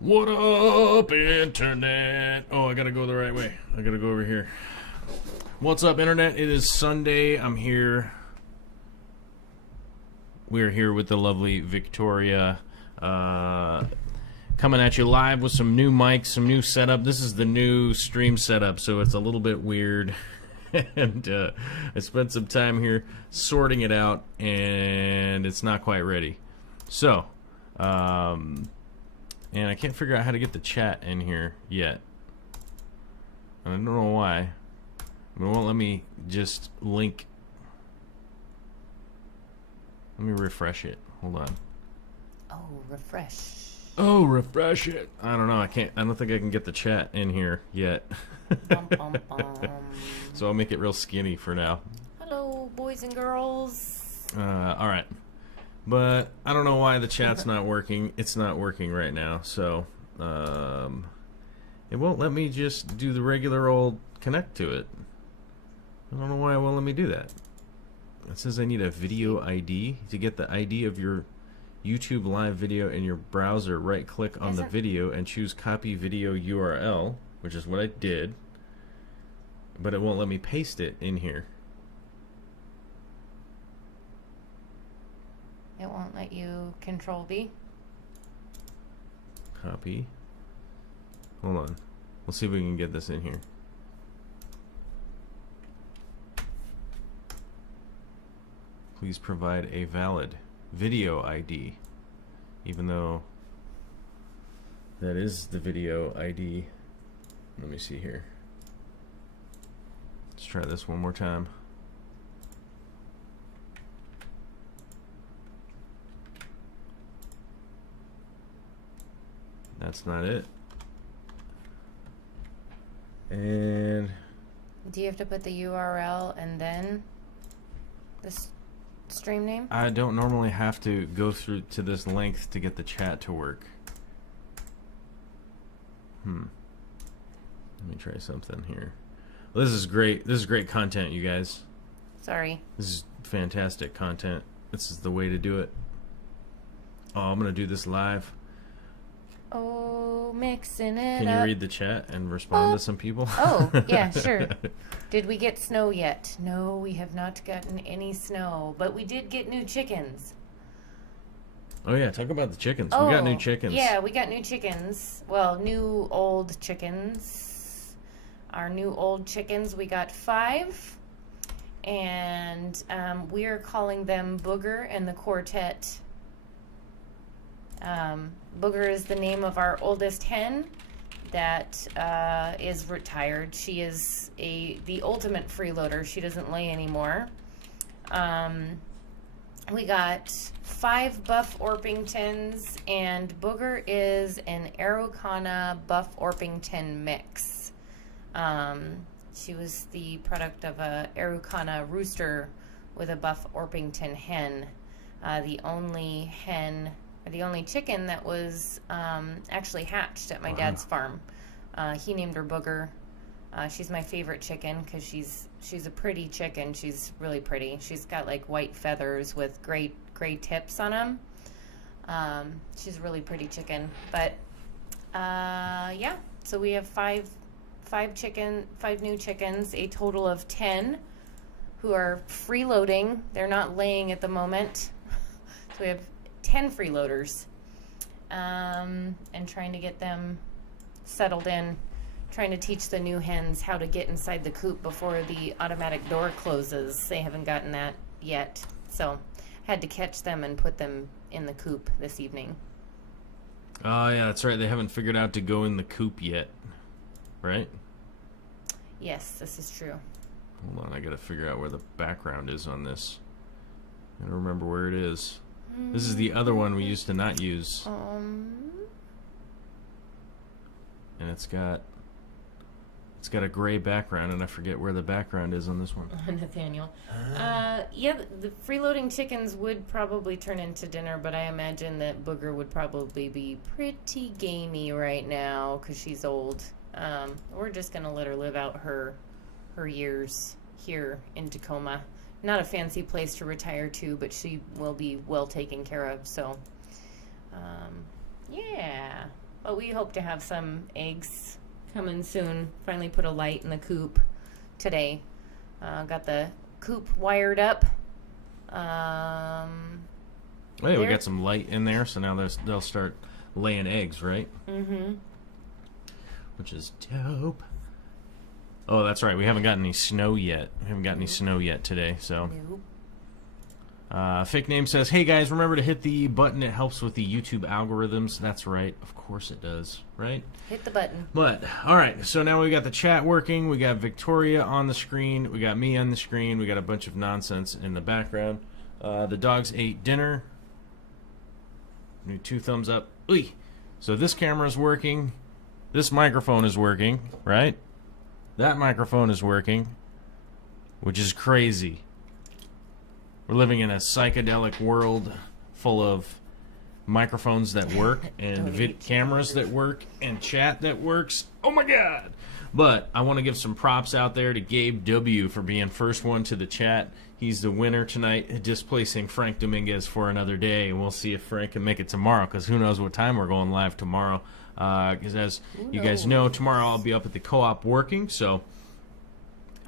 What up, internet? Oh, I gotta go the right way. I gotta go over here. What's up, internet? It is Sunday. I'm here. We're here with the lovely Victoria. Coming at you live with some new mics, some new setup. This is the new stream setup, so it's a little bit weird. And I spent some time here sorting it out, and it's not quite ready. So, and I can't figure out how to get the chat in here yet. I don't know why. It won't let me just link. Let me refresh it. Hold on. Oh, refresh. Oh, refresh it. I don't know. I don't think I can get the chat in here yet. Bum, bum, bum. So I'll make it real skinny for now. Hello, boys and girls. All right. But I don't know why the chat's not working. It's not working right now. So it won't let me just do the regular old connect to it. I don't know why it won't let me do that. It says I need a video ID. To get the ID of your YouTube live video in your browser, right click on the video and choose copy video URL, which is what I did. But it won't let me paste it in here. It won't let you control V. Copy. Hold on. We'll see if we can get this in here. Please provide a valid video ID. Even though that is the video ID. Let me see here. Let's try this one more time. That's not it. And Do you have to put the URL and then the stream name? I don't normally have to go through to this length to get the chat to work. Let me try something here. Well, this is great. This is great content, you guys. Sorry. This is fantastic content. This is the way to do it. Oh, I'm gonna do this live. Oh, mixing it Can up. you read the chat and respond to some people? Oh, yeah, sure. Did we get snow yet? No, we have not gotten any snow, but we did get new chickens. Oh yeah, talk about the chickens. Oh, We got new chickens. Yeah, we got new chickens. Well, new old chickens. Our new old chickens, we got 5. And we're calling them Booger and the Quartet. Booger is the name of our oldest hen that is retired. She is the ultimate freeloader. She doesn't lay anymore. We got 5 Buff Orpingtons, and Booger is an Araucana Buff Orpington mix. She was the product of a Araucana rooster with a Buff Orpington hen. The only chicken that was actually hatched at my dad's farm. He named her Booger. She's my favorite chicken because she's a pretty chicken. She's really pretty. She's got like white feathers with gray tips on them. She's a really pretty chicken. But yeah, so we have 5 new chickens, a total of 10 who are freeloading. They're not laying at the moment. So we have 10 freeloaders, and trying to get them settled in, trying to teach the new hens how to get inside the coop before the automatic door closes. They haven't gotten that yet, so had to catch them and put them in the coop this evening. Oh yeah, that's right. They haven't figured out to go in the coop yet, right? Yes, this is true. Hold on, I gotta figure out where the background is on this. I don't remember where it is. This is the other one we used to not use. And it's got a gray background, and I forget where the background is on this one. Nathaniel. Yeah, the freeloading chickens would probably turn into dinner, but I imagine that Booger would probably be pretty gamey right now because she's old. We're just going to let her live out her years here in Tacoma. Not a fancy place to retire to, but she will be well taken care of, so yeah. But we hope to have some eggs coming soon. Finally put a light in the coop today. Got the coop wired up. Wait, we got some light in there, so now they'll start laying eggs, right? Mm-hmm. Which is dope. Oh, that's right. We haven't gotten any snow yet. We haven't got any snow yet today, so. Nope. Fake Name says, hey guys, remember to hit the button. It helps with the YouTube algorithms. That's right. Of course it does, right? Hit the button. But, alright, so now we got the chat working. We got Victoria on the screen. We got me on the screen. We got a bunch of nonsense in the background. The dogs ate dinner. New 2 thumbs up. Oy. So this camera is working. This microphone is working, right? That microphone is working, which is crazy. We're living in a psychedelic world full of microphones that work and cameras that work and chat that works. Oh my God! But I want to give some props out there to Gabe W. for being first one to the chat. He's the winner tonight, displacing Frank Dominguez for another day. And we'll see if Frank can make it tomorrow, because who knows what time we're going live tomorrow. Because as you guys know, tomorrow I'll be up at the co-op working. So,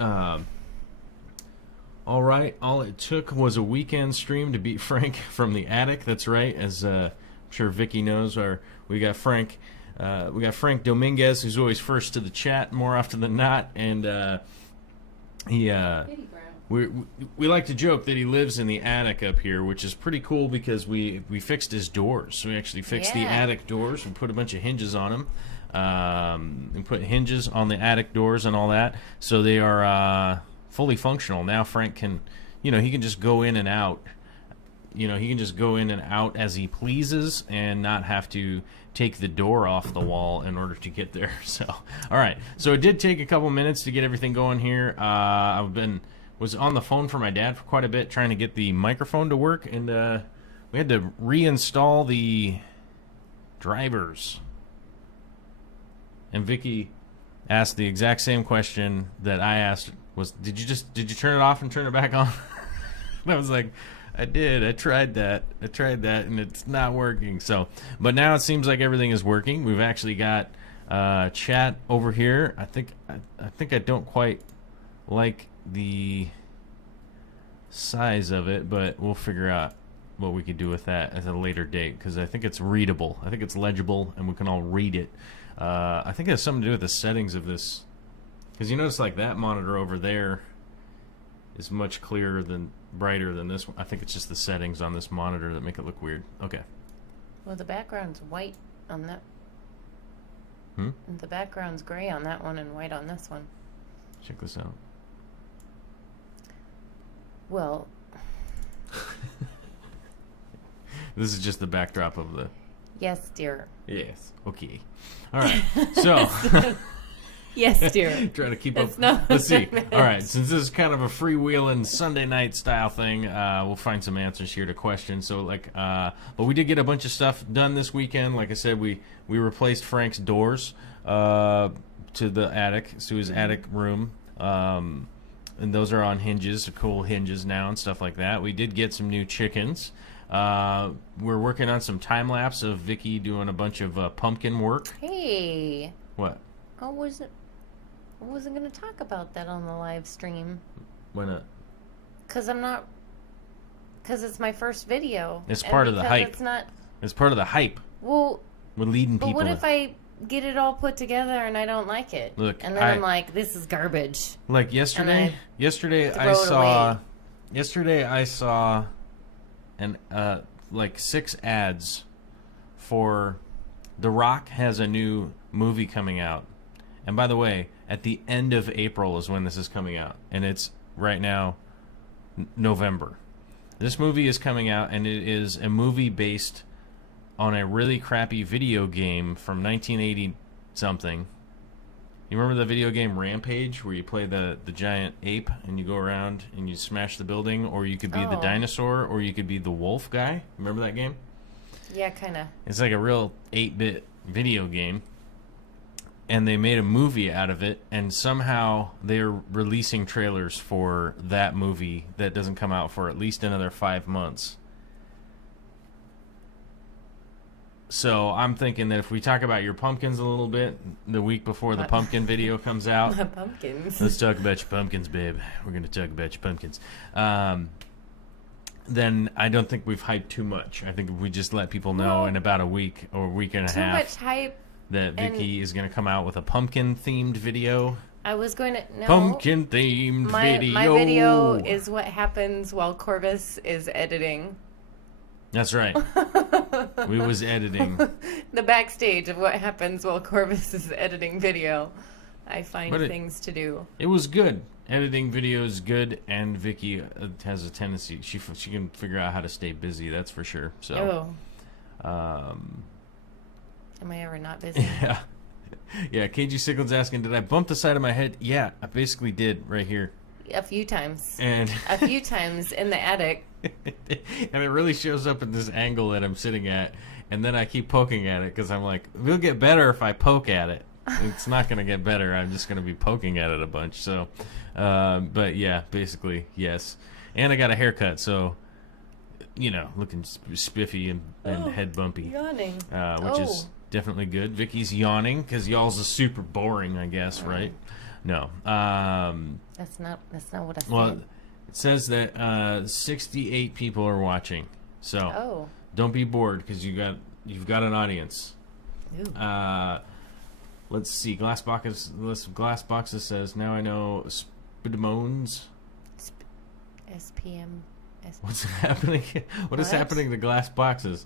all right. All it took was a weekend stream to beat Frank from the attic. That's right. As I'm sure Vicky knows, we got Frank Dominguez, who's always first to the chat more often than not, and we like to joke that he lives in the attic up here, which is pretty cool because we fixed his doors. We actually fixed the attic doors. We put a bunch of hinges on them. And put hinges on the attic doors and all that, so they are fully functional. Now Frank can, he can just go in and out. He can just go in and out as he pleases and not have to take the door off the wall in order to get there. So, all right. So it did take a couple minutes to get everything going here. Was on the phone for my dad for quite a bit trying to get the microphone to work, and we had to reinstall the drivers. And Vicky asked the exact same question that I asked, did you turn it off and turn it back on? And I was like, I did. I tried that, and it's not working. So, but now it seems like everything is working. We've actually got chat over here. I think I don't quite like the size of it, but we'll figure out what we could do with that at a later date, because I think it's readable. I think it's legible, and we can all read it. I think it has something to do with the settings of this, because you notice like that monitor over there is much clearer brighter than this one. I think it's just the settings on this monitor that make it look weird. Okay. Well, the background's white on that. The background's gray on that one and white on this one. Check this out. Well, this is just the backdrop of the... Yes, dear. Yes. Okay. All right. So... Yes, dear. Trying to keep up. Let's see. All right. Since this is kind of a freewheeling Sunday night style thing, we'll find some answers here to questions. So, but we did get a bunch of stuff done this weekend. Like I said, we replaced Frank's doors to the attic, to his attic room. And those are on hinges, cool hinges now and stuff like that. We did get some new chickens. We're working on some time lapse of Vicky doing a bunch of pumpkin work. Hey. What? I wasn't going to talk about that on the live stream. Why not? Because it's my first video. It's part of the hype. It's part of the hype. Well, we're leading people. But what if I get it all put together and I don't like it? Look, and then I'm like, this is garbage. Like yesterday I saw an 6 ads for The Rock has a new movie coming out. And by the way, at the end of April is when this is coming out, and it's right now November. This movie is coming out, and it is a movie based on a really crappy video game from 1980 something. You remember the video game Rampage, where you play the giant ape and you go around and you smash the building, or you could be the dinosaur, or you could be the wolf guy? Remember that game? Yeah, kind of. It's like a real 8-bit video game. And they made a movie out of it, and somehow they're releasing trailers for that movie that doesn't come out for at least another 5 months. So I'm thinking that if we talk about your pumpkins a little bit, the week before the pumpkin video comes out, My pumpkins. let's talk about your pumpkins, babe. We're going to talk about your pumpkins. Then I don't think we've hyped too much. I think if we just let people know in about a week or a week and a Too half much hype. that Vicky is going to come out with a pumpkin-themed video. I was going to... No. Pumpkin-themed video. My video is what happens while Corvus is editing. That's right. We was editing. The backstage of what happens while Corvus is editing video. I find But things to do. It was good. Editing video is good, and Vicky has a tendency. She can figure out how to stay busy. That's for sure. So. Am I ever not busy? Yeah. Yeah. KG Sickles asking, did I bump the side of my head? Yeah, I basically did right here. A few times. And A few times in the attic. and it really shows up at this angle that I'm sitting at, and then I keep poking at it because I'm like, it'll get better if I poke at it. It's not going to get better. I'm just going to be poking at it a bunch. So, but yeah, basically, yes. And I got a haircut, so, you know, looking spiffy and head bumpy, Yawning. which is definitely good. Vicky's yawning because y'all's is super boring, I guess, right? No. That's not what I said. Well, it says that 68 people are watching, so don't be bored because you've got an audience. Ooh. Let's see. Glass Boxes says, now I know Spidamones. SPM. What's happening? What is happening to Glass Boxes?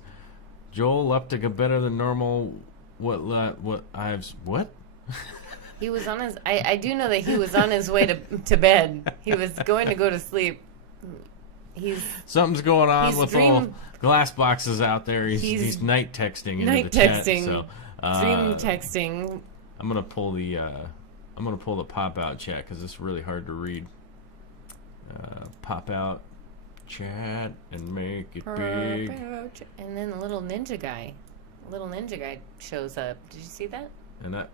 Joel up to get better than normal. What? He was on his... I do know that he was on his way to bed. He was going to go to sleep. Something's going on with dream, all Glass Boxes out there. He's night texting into the chat. So, dream texting. I'm gonna pull the pop out chat because it's really hard to read. Pop out chat and make it big. And then the little ninja guy shows up. Did you see that? And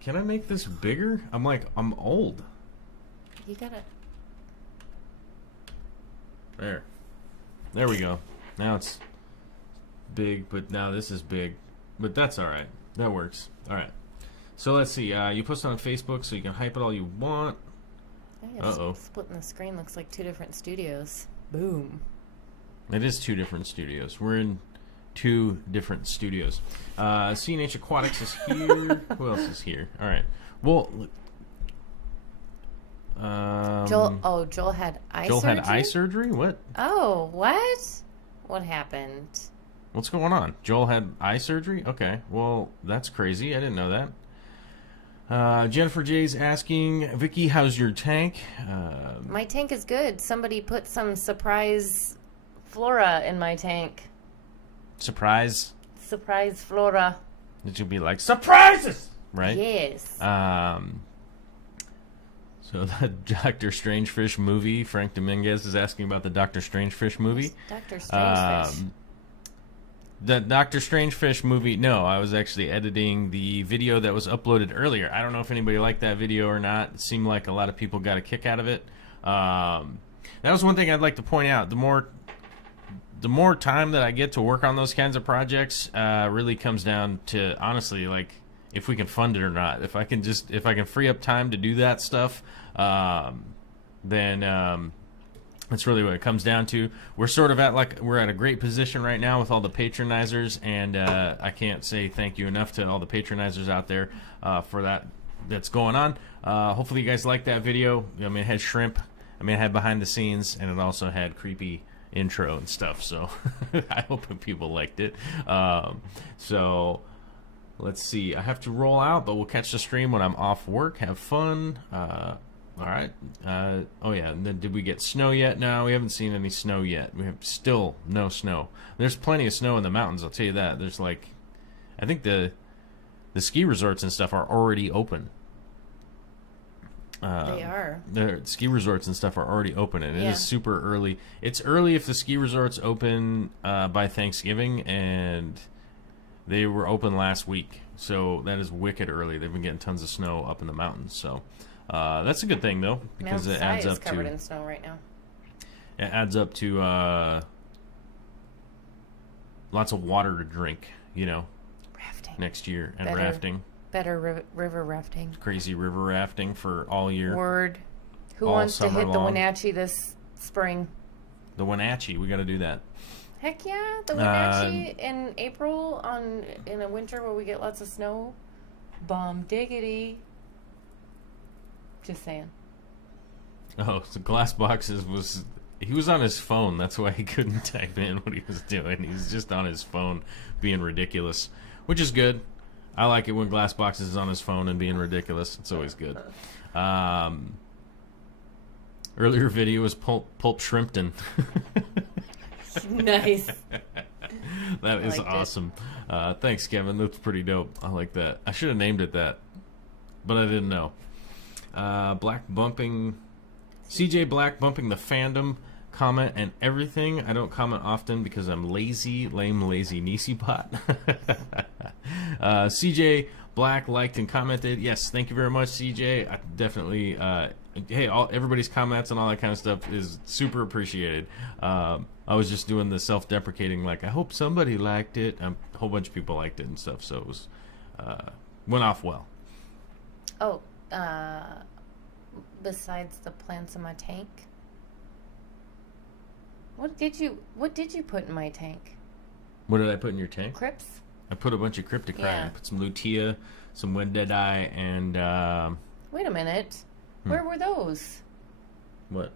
can I make this bigger? I'm old. You gotta. There we go. Now it's big, but now this is big. But that's all right. That works. All right. So let's see. You post it on Facebook, so you can hype it all you want. Splitting the screen looks like two different studios. Boom. It is two different studios. We're in two different studios. CNH Aquatics is here. Who else is here? All right. Well, Joel had eye surgery? Joel had eye surgery? What? Oh, what? What happened? What's going on? Joel had eye surgery? Okay. Well, that's crazy. I didn't know that. Jennifer J's asking, Vicky, how's your tank? My tank is good. Somebody put some surprise flora in my tank. Surprise Flora. Did you be like, surprises? Right? Yes. So the Doctor Strangefish movie, Frank Dominguez is asking about the Doctor Strangefish movie. Doctor Strangefish. The Doctor Strangefish movie, no, I was actually editing the video that was uploaded earlier. I don't know if anybody liked that video or not. It seemed like a lot of people got a kick out of it. That was one thing I'd like to point out. The more time that I get to work on those kinds of projects really comes down to, honestly, like, if we can fund it or not. If I can free up time to do that stuff, then that's really what it comes down to. We're sort of we're at a great position right now with all the patronizers, and I can't say thank you enough to all the patronizers out there for that's going on. Hopefully you guys liked that video. I mean, it had shrimp. I mean, it had behind the scenes, and it also had creepy intro and stuff. So I hope people liked it. So let's see. I have to roll out, but we'll catch the stream when I'm off work. Have fun. All right. Oh, yeah. And then did we get snow yet? No, we haven't seen any snow yet. We have still no snow. There's plenty of snow in the mountains, I'll tell you that. There's I think the ski resorts and stuff are already open. They are. The ski resorts and stuff are already open, and it is super early. It's early if the ski resorts open by Thanksgiving, and they were open last week. So that is wicked early. They've been getting tons of snow up in the mountains, so... that's a good thing though, because Mount it adds Sai up is covered to in snow right now. It adds up to lots of water to drink. you know, Rafting. next year. And Better. rafting. Better river rafting. Crazy river rafting for all year. Word. Who All wants to summer hit long. the Wenatchee this spring? The Wenatchee, we got to do that. Heck yeah, the Wenatchee in April in a winter where we get lots of snow. Bomb diggity. Just saying. Oh, so Glass Boxes he was on his phone. That's why he couldn't type in what he was doing. He was just on his phone being ridiculous, which is good. I like it when Glass Boxes is on his phone and being ridiculous. It's always good. Earlier video was Pulp Shrimpton. Nice. That is liked it. awesome. Thanks, Kevin. That's pretty dope. I like that. I should have named it that, but I didn't know. Black bumping, CJ Black bumping the fandom comment and everything. I don't comment often because I'm lazy, lame, lazy, Nisi bot. CJ Black liked and commented. Yes, thank you very much, CJ. I definitely. Hey, everybody's comments and all that kind of stuff is super appreciated. I was just doing the self-deprecating, like I hope somebody liked it. A whole bunch of people liked it and stuff, so it was went off well. Oh, besides the plants in my tank, what did you put in my tank? What did I put in your tank? Crips? I put a bunch of Cryptocrine. Yeah. I put some Lutea, some Wind Deadeye, and Wait a minute. Where were those? what?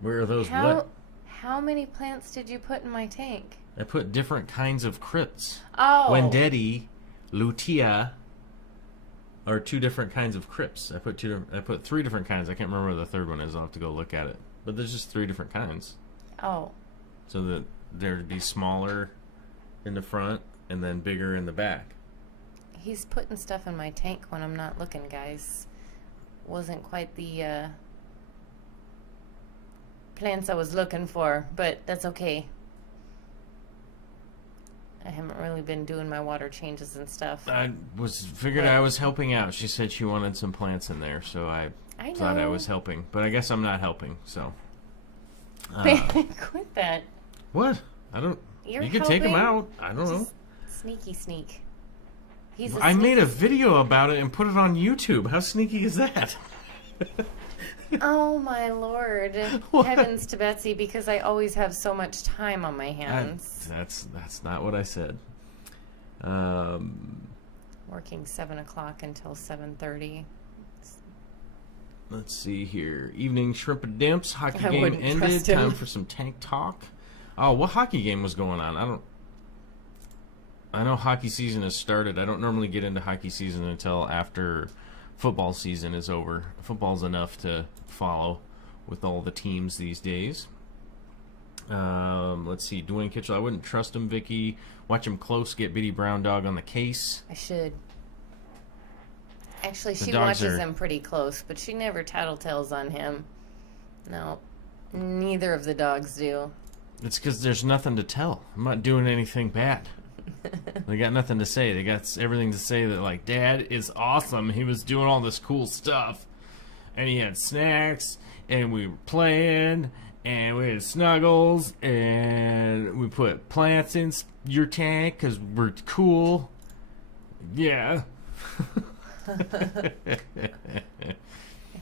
Where are those? How What? how many plants did you put in my tank? I put different kinds of crypts. Oh. Wendetti, Lutea are two different kinds of crypts. I put three different kinds. I can't remember what the third one is. I'll have to go look at it. But there's just three different kinds. Oh. So that there'd be smaller in the front and then bigger in the back. He's putting stuff in my tank when I'm not looking, guys. Wasn't quite the plants I was looking for, but that's okay. I haven't really been doing my water changes and stuff. I figured What? I was helping out. She said she wanted some plants in there, so I thought I know. was helping. But I guess I'm not helping, so. Quit that. What? I don't. You're you can take them helping. out. I don't know. Sneaky sneak. He's I made sneaky a video about it and put it on YouTube. How sneaky is that? Oh my lord. What? Heavens to Betsy, because I always have so much time on my hands. That's not what I said. Working 7 o'clock until 7:30. Let's see here. Evening Shrimp and Dimps. Hockey I game wouldn't ended. trust him. Time for some tank talk. Oh, what hockey game was going on? I know hockey season has started. I don't normally get into hockey season until after football season is over. Football's enough to follow with all the teams these days. Let's see. Dwayne Kitchell. I wouldn't trust him, Vicky. Watch him close. Get Bitty Brown Dog on the case. I should. Actually, The she dogs watches are- him pretty close, but she never tattletales on him. No. Neither of the dogs do. It's because there's nothing to tell. I'm not doing anything bad. They got nothing to say. They got everything to say that, like, Dad is awesome. He was doing all this cool stuff. And he had snacks, and we were playing, and we had snuggles, and we put plants in your tank because we're cool. Yeah.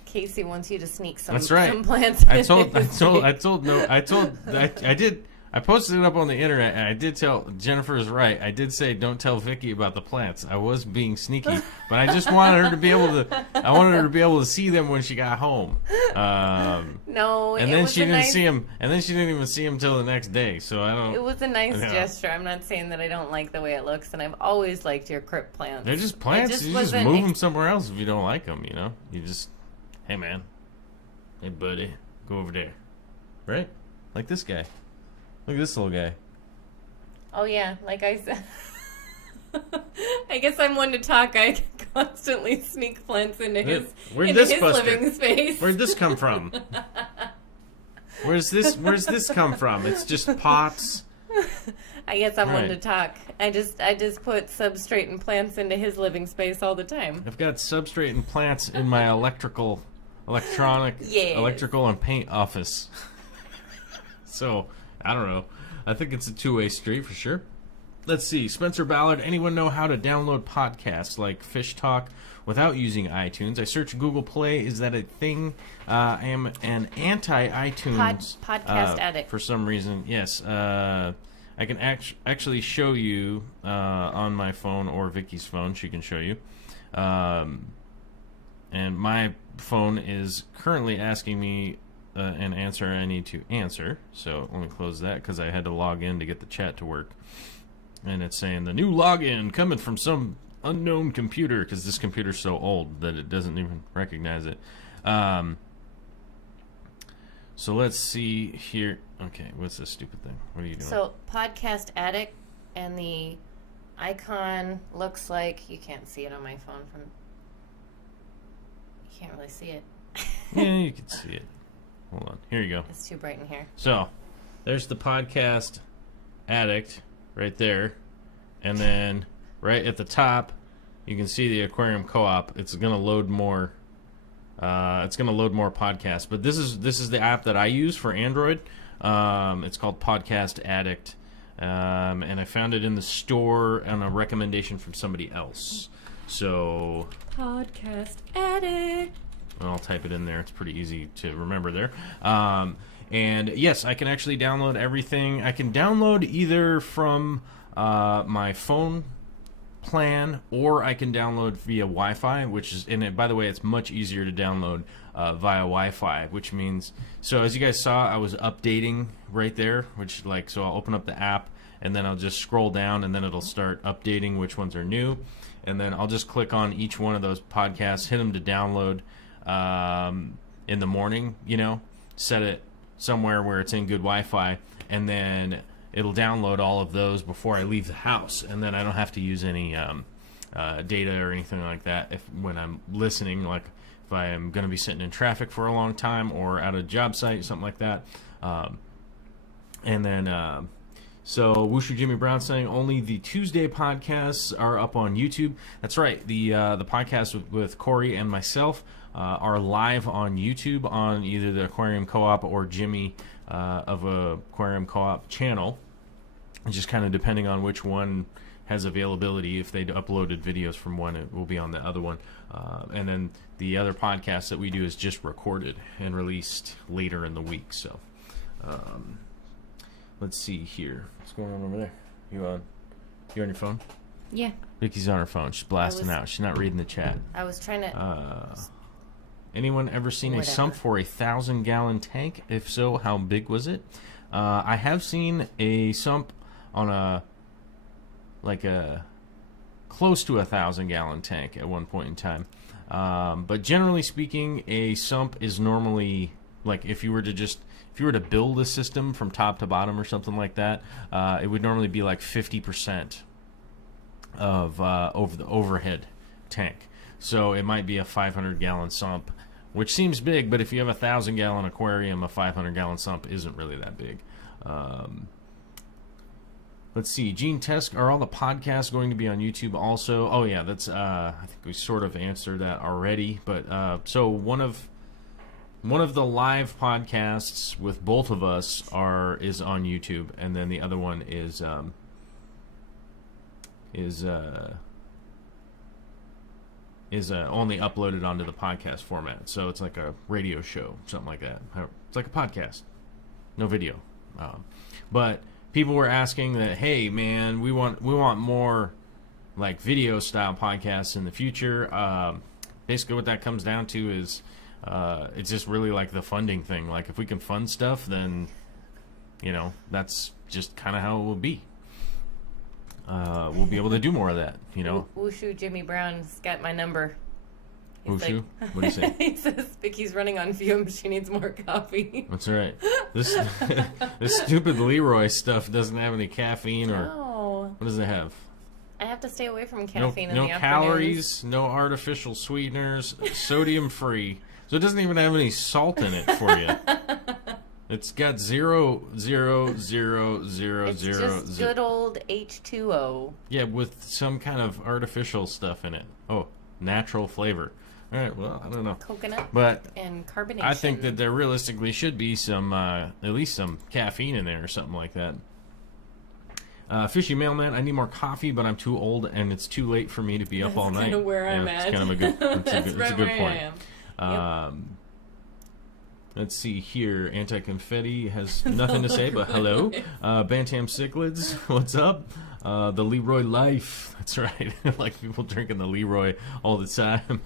Casey wants you to sneak some, That's right. some plants I in told his tank. I did. I posted it up on the internet, and I did tell Jennifer is right. I did say don't tell Vicky about the plants. I was being sneaky, but I just wanted her to be able to. I wanted her to be able to see them when she got home. No, And it then was she a didn't nice, see him. And then she didn't even see him till the next day. So I don't. It was a nice Yeah. gesture. I'm not saying that I don't like the way it looks, and I've always liked your crypt plants. They're just It plants. You just wasn't move them somewhere else if you don't like them. You know. You just, hey man, hey buddy, go over there, right? Like this guy. Look at this little guy. Oh yeah, like I said. I guess I'm one to talk. I constantly sneak plants into his, Where'd into this his buster- living space. Where'd this come from? Where's this come from? It's just pots. I guess I'm one Right. to talk. I just put substrate and plants into his living space all the time. I've got substrate and plants in my electronic, Yes. electrical and paint office. So I don't know. I think it's a two-way street for sure. Let's see. Spencer Ballard, anyone know how to download podcasts like Fish Talk without using iTunes? I search Google Play. Is that a thing? I am an anti-iTunes podcast addict. for some reason. Yes. I can actually show you on my phone or Vicky's phone. She can show you. And my phone is currently asking me an answer I need to answer. So let me close that because I had to log in to get the chat to work. And it's saying the new login coming from some unknown computer because this computer's so old that it doesn't even recognize it. So let's see here. Okay, what's this stupid thing? What are you doing? So Podcast Addict, and the icon looks like, you can't see it on my phone from, you can't really see it. Yeah, you can see it. Hold on. Here you go. It's too bright in here. So there's the Podcast Addict right there. And then right at the top, you can see the Aquarium Co-op. It's going to load more. It's going to load more podcasts. But this is the app that I use for Android. It's called Podcast Addict. And I found it in the store on a recommendation from somebody else. So Podcast Addict. I'll type it in there. It's pretty easy to remember there. And yes, I can actually download everything. I can download either from my phone plan, or I can download via Wi-Fi, which is, and by the way, it's much easier to download via Wi-Fi, which means, so as you guys saw, I was updating right there, which so I'll open up the app, and then I'll just scroll down, and then it'll start updating which ones are new, and then I'll just click on each one of those podcasts, hit them to download in the morning, set it somewhere where it's in good Wi-Fi, and then it'll download all of those before I leave the house, and then I don't have to use any data or anything like that when I'm listening, like if I am going to be sitting in traffic for a long time or at a job site, something like that. And then so Wushu Jimmy Brown saying only the Tuesday podcasts are up on YouTube. That's right. The podcast with Corey and myself are live on YouTube on either the Aquarium Co-op or Jimmy of Aquarium Co-op channel. Just kind of depending on which one has availability. If they uploaded videos from one, it will be on the other one. And then the other podcast that we do is just recorded and released later in the week. So let's see here. What's going on over there? You on your phone? Yeah. Vicky's on her phone. She's blasting out. She's not reading the chat. I was trying to... Anyone ever seen a sump for a 1,000-gallon tank? If so, how big was it? I have seen a sump on a close to 1,000-gallon tank at one point in time. But generally speaking, a sump is normally, like, if you were to build a system from top to bottom or something like that, it would normally be like 50% of over the overhead tank. So it might be a 500-gallon sump, which seems big, but if you have a 1,000-gallon aquarium, a 500-gallon sump isn't really that big. Let's see. Gene Tesk, are all the podcasts going to be on YouTube also? Oh, yeah, that's I think we sort of answered that already. But so one of the live podcasts with both of us is on YouTube, and then the other one is only uploaded onto the podcast format. So it's like a radio show, something like that. It's like a podcast, no video. But people were asking that, hey man, we want more like video style podcasts in the future. Basically what that comes down to is it's just really like the funding thing. Like if we can fund stuff, then that's just kind of how it will be. We'll be able to do more of that, Wushu Jimmy Brown's got my number. Wushu? What do you say? He says Vicky's running on fumes. She needs more coffee. That's right. This stupid Leroy stuff doesn't have any caffeine or... No. What does it have? I have to stay away from caffeine in no the afternoons. calories, no artificial sweeteners, sodium free. So it doesn't even have any salt in it for you. It's got 0, 0, 0, 0, It's 0, just 0. good old H2O. Yeah, with some kind of artificial stuff in it. Oh, natural flavor. All right, well, I don't know. Coconut But and carbonation. I think that there realistically should be some, at least some caffeine in there or something like that. Fishy Mailman, I need more coffee, but I'm too old and it's too late for me to be up all night. That's kind of where I'm It's at. kind of a good, That's it's right a good where point. I am. Let's see here. Anti-confetti has nothing to say, but hello. Bantam Cichlids, what's up? The Leroy Life. That's right. Like people drinking the Leroy all the time.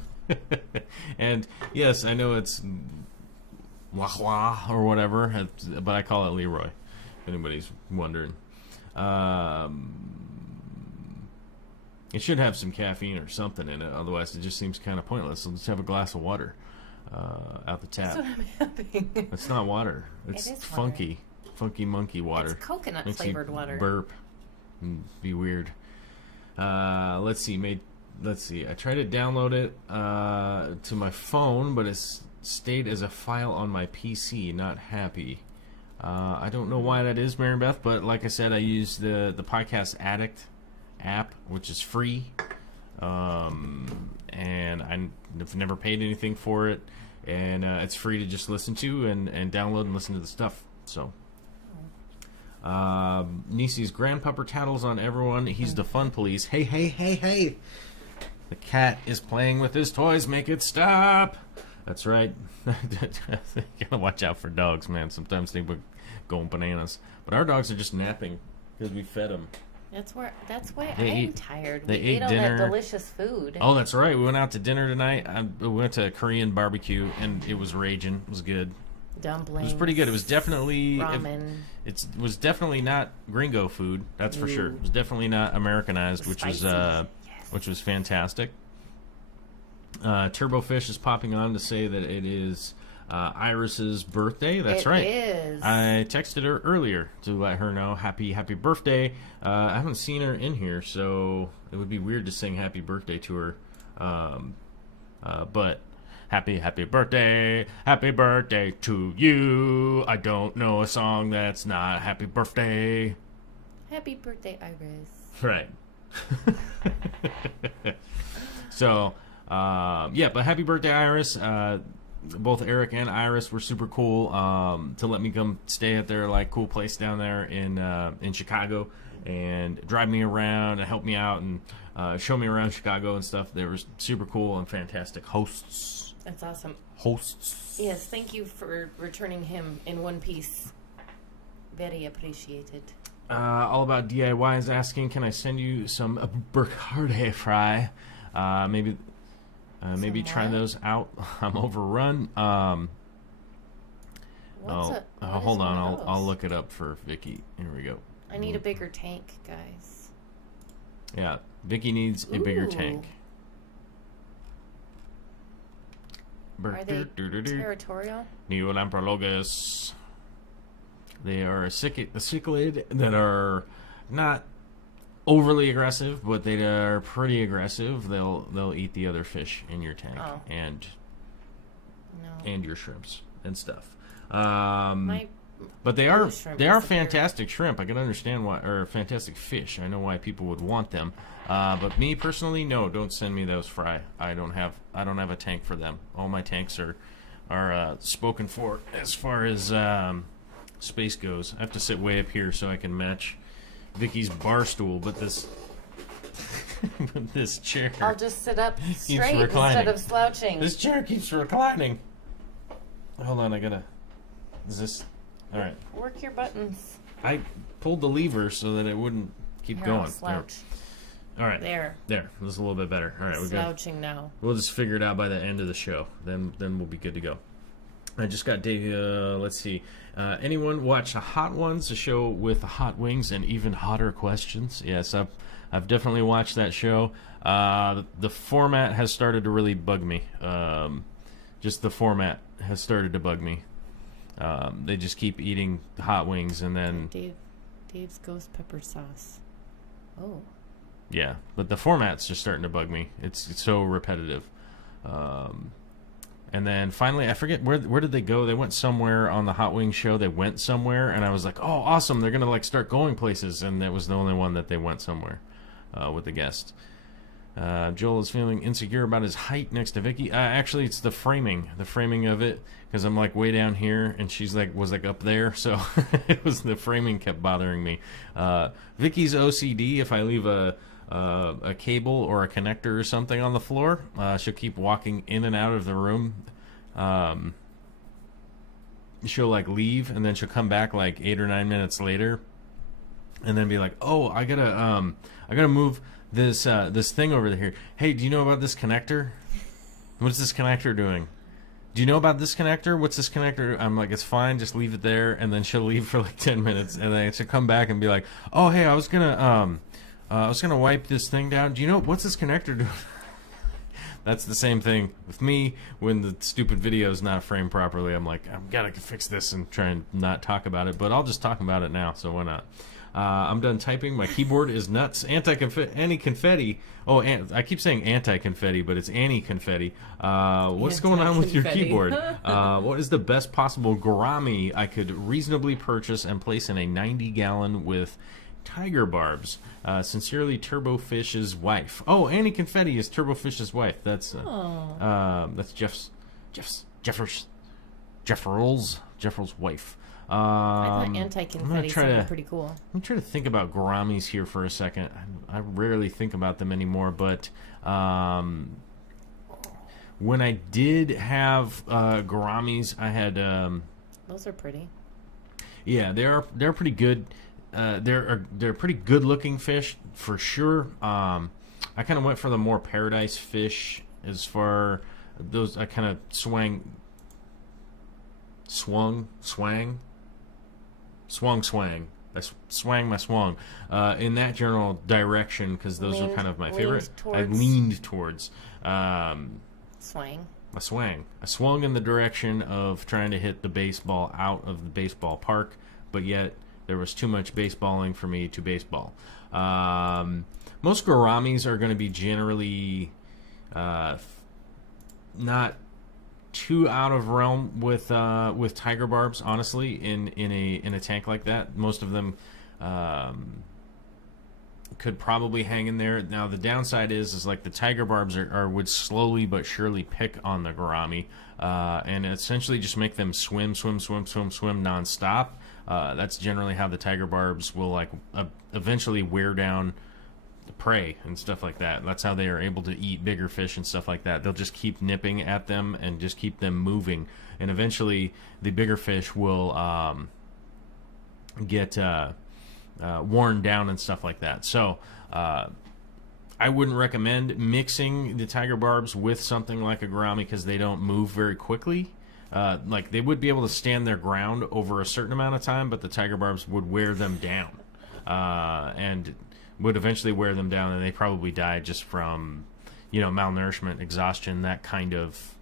And yes, I know it's Wah or whatever, but I call it Leroy, if anybody's wondering. It should have some caffeine or something in it, otherwise it just seems kind of pointless. So let's have a glass of water out the tap. That's what I'm having. It's not water. It's It is funky monkey water. It's coconut Makes you flavored water. Burp and be weird. Let's see. I tried to download it to my phone, but it's stayed as a file on my PC. Not happy. I don't know why that is, Mary Beth, but like I said, I use the Podcast Addict app, which is free, and I've never paid anything for it, and it's free to just listen to and download and listen to the stuff. So, Nisi's grandpupper tattles on everyone. He's the fun police. Hey, hey, hey, hey! The cat is playing with his toys. Make it stop! That's right. You gotta watch out for dogs, man. Sometimes they would go bananas. But our dogs are just napping because we fed them. That's why They I'm ate- tired. they We ate ate all dinner. that delicious food. Oh, that's right. We went out to dinner tonight. We went to a Korean barbecue, and it was raging. It was good. Dumplings. It was pretty good. It was definitely ramen. it was definitely not gringo food. That's for sure. It was definitely not Americanized, which was Spicy. which was fantastic. Turbofish is popping on to say that it is Iris's birthday. That's right. It is. I texted her earlier to let her know happy birthday. I haven't seen her in here, so it would be weird to sing happy birthday to her. But happy birthday to you. I don't know a song that's not happy birthday. Happy birthday, Iris. Right. So, yeah, but happy birthday, Iris. Both Eric and Iris were super cool to let me come stay at their like cool place down there in Chicago and drive me around and help me out and show me around Chicago and stuff. They were super cool and fantastic hosts. That's awesome. Hosts. Yes, thank you for returning him in one piece. Very appreciated. All About DIY is asking, can I send you some Burkhardt fry? Maybe try what? those out. I'm overrun. What Hold is on. one of I'll those? look it up for Vicky. Here we go. I need a bigger tank, guys. Yeah, Vicky needs a bigger Ooh. tank. Are they territorial? Neolamprologus. They are a cichlid that are not overly aggressive, but they are pretty aggressive. They'll eat the other fish in your tank Oh. and No. your shrimps and stuff. My But they blue are shrimp they disappeared. fantastic shrimp. I can understand why, or fantastic fish. I know why people would want them. But me personally, no, don't send me those fry. I don't have a tank for them. All my tanks are spoken for as far as space goes. I have to sit way up here so I can match Vicky's bar stool. But this this chair, I'll just sit up straight reclining. instead of slouching. this chair keeps reclining. Hold on, I gotta. Is this all right? Work your buttons. I pulled the lever so that it wouldn't keep Here, going. I'll slouch. All right, There. this is a little bit better. All right, we're good. Slouching now. We'll just figure it out by the end of the show. Then we'll be good to go. I just got Dave. Let's see. Anyone watch the Hot Ones, a show with hot wings and even hotter questions? Yes, I've definitely watched that show. The format has started to really bug me. Just the format has started to bug me. They just keep eating hot wings and then Dave's ghost pepper sauce. Oh. yeah, but the format's just starting to bug me. It's so repetitive. And then finally, I forget where did they go? They went somewhere on the Hot Wings show. They went somewhere, and I was like, "Oh, awesome! They're gonna like start going places." And that was the only one that they went somewhere with the guest. Joel is feeling insecure about his height next to Vicky. Actually, it's the framing of it, because I'm like way down here, and she's like was like up there, so it was the framing kept bothering me. Vicky's OCD. If I leave a cable or a connector or something on the floor, she'll keep walking in and out of the room. She'll like leave, and then she'll come back like 8 or 9 minutes later, and then be like, "Oh, I gotta move this thing over here. Hey, do you know about this connector? What's this connector doing? Do you know about this connector? What's this connector?" I'm like, "It's fine, just leave it there." And then she'll leave for like 10 minutes, and then she'll come back and be like, "Oh, hey, I was gonna wipe this thing down. Do you know what's this connector doing?" That's the same thing with me when the stupid video is not framed properly. I'm like, I've got to fix this and try and not talk about it, but I'll just talk about it now, so why not? I'm done typing. My keyboard is nuts. Anti-confetti. Oh, I keep saying anti-confetti, but it's anti-confetti. What's going on with your keyboard? What is the best possible gourami I could reasonably purchase and place in a 90-gallon with tiger barbs? Sincerely, Turbofish's wife. Oh, Annie Confetti is Turbofish's wife. That's Jeffrell's wife. I thought anti-confetti sounded pretty cool. I'm trying to think about gouramis here for a second. I rarely think about them anymore, but when I did have gouramis, I had those are pretty. Yeah, they're pretty good. They're pretty good looking fish for sure. I kind of went for the more paradise fish as far those. I kind of swung I swang my swung in that general direction, because those are kind of my favorite. I leaned towards swang. I swung in the direction of trying to hit the baseball out of the baseball park, but yet there was too much baseballing for me to baseball. Most gouramis are going to be generally not too out of realm with tiger barbs. Honestly, in a tank like that, most of them could probably hang in there. Now the downside is like the tiger barbs would slowly but surely pick on the gourami and essentially just make them swim nonstop. That's generally how the tiger barbs will like eventually wear down the prey and stuff like that. That's how they are able to eat bigger fish and stuff like that. They'll just keep nipping at them and just keep them moving, and eventually the bigger fish will get worn down and stuff like that. So I wouldn't recommend mixing the tiger barbs with something like a gourami, because they don't move very quickly. Like they would be able to stand their ground over a certain amount of time, but the tiger barbs would wear them down, and would eventually wear them down, and they probably die just from, malnourishment, exhaustion, that kind of,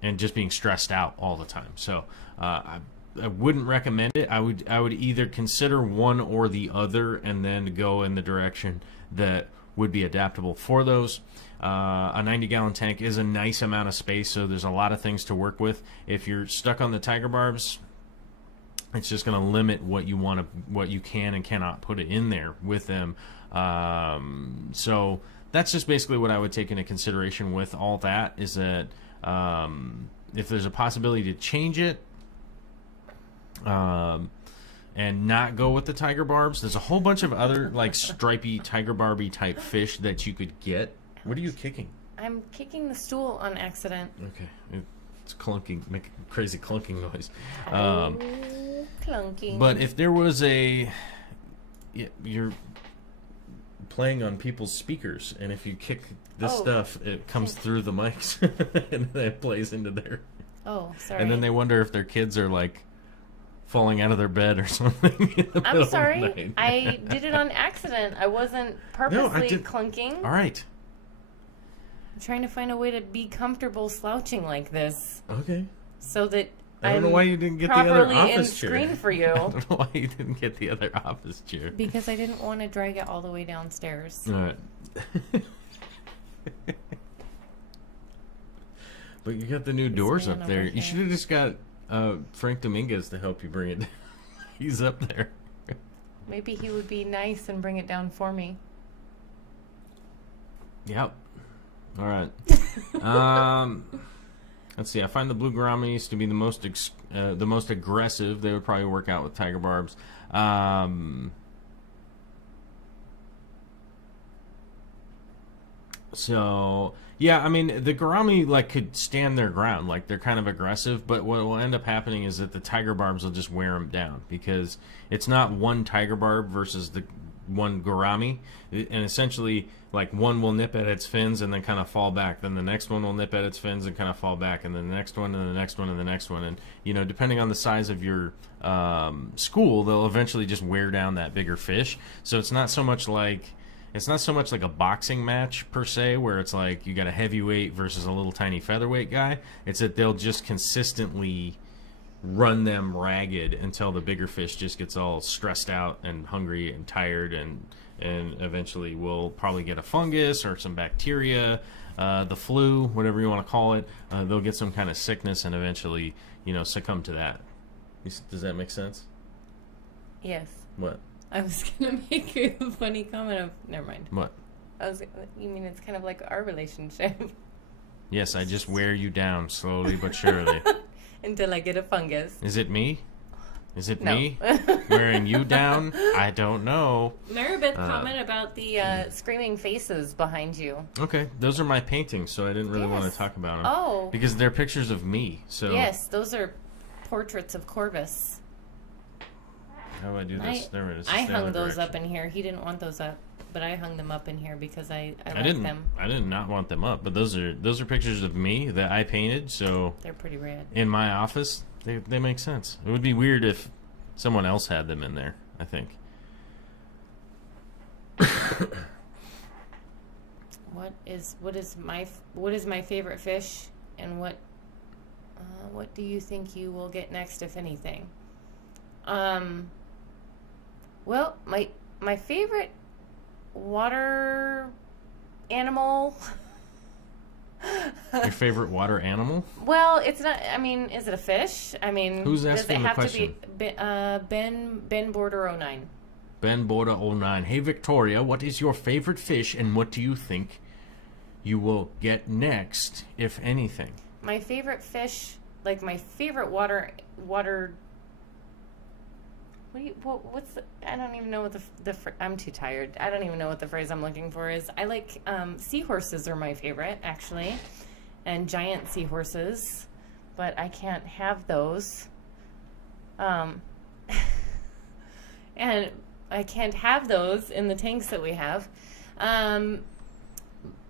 and just being stressed out all the time. So I wouldn't recommend it. I would either consider one or the other, and then go in the direction that would be adaptable for those. A 90-gallon tank is a nice amount of space, so there's a lot of things to work with. If you're stuck on the tiger barbs, it's just going to limit what you can and cannot put it in there with them. So that's just basically what I would take into consideration with all that, is that if there's a possibility to change it and not go with the tiger barbs, there's a whole bunch of other like stripy tiger barbie type fish that you could get. What are you kicking? I'm kicking the stool on accident. Okay. It's clunking, making crazy clunking noise. Clunking. But if there was you're playing on people's speakers, and if you kick this stuff, it comes through the mics, and then it plays into there. Oh, sorry. And then they wonder if their kids are like falling out of their bed or something. I'm sorry. I did it on accident. I wasn't purposely clunking. All right. I'm trying to find a way to be comfortable slouching like this. Okay. So that I don't know why you didn't get the other office chair. Properly in screen for you. I don't know why you didn't get the other office chair. Because I didn't want to drag it all the way downstairs. All right. But you got the new doors up there. You should have just got Frank Dominguez to help you bring it down. He's up there. Maybe he would be nice and bring it down for me. Yep. All right. Let's see. I find the blue gouramis to be the most aggressive. They would probably work out with tiger barbs. So yeah, I mean the gourami like could stand their ground, like they're kind of aggressive. But what will end up happening is that the tiger barbs will just wear them down because it's not one tiger barb versus the one gourami, and essentially like one will nip at its fins and then kind of fall back, then the next one will nip at its fins and kind of fall back, and then the next one and the next one and the next one, and you know, depending on the size of your school, they'll eventually just wear down that bigger fish. So it's not so much like a boxing match per se, where it's like you got a heavyweight versus a little tiny featherweight guy. It's that they'll just consistently run them ragged until the bigger fish just gets all stressed out and hungry and tired, and eventually will probably get a fungus or some bacteria, the flu, whatever you want to call it. They'll get some kind of sickness and eventually, you know, succumb to that. Does that make sense? Yes. What? I was gonna make a funny comment of. Never mind. What? You mean it's kind of like our relationship? Yes, I just wear you down slowly but surely. Until I get a fungus. Is it me? Is it No. me wearing you down? I don't know. Maribeth, comment about the screaming faces behind you. Okay, those are my paintings, so I didn't really want Yes. to talk about them. Oh. Because they're pictures of me. So Yes, those are portraits of Corvus. how do I do this? There it is. I It's the hung other those up direction. in here. He didn't want those up, but I hung them up in here because I I like didn't. them. I did not want them up, but those are pictures of me that I painted. So They're pretty rad. in my office, they make sense. It would be weird if someone else had them in there, I think. What is my favorite fish, and what do you think you will get next, if anything? Well, my favorite water animal. Your favorite water animal? Well, it's not. I mean, is it a fish? I mean, Who's does asking it the have question? to be Ben Border 09? Ben Border 09. Hey, Victoria, what is your favorite fish, and what do you think you will get next, if anything? My favorite fish, like my favorite water. What's the, I don't even know what I'm too tired. I don't even know what the phrase I'm looking for is. I like seahorses are my favorite, actually, and giant seahorses, but I can't have those. And I can't have those in the tanks that we have.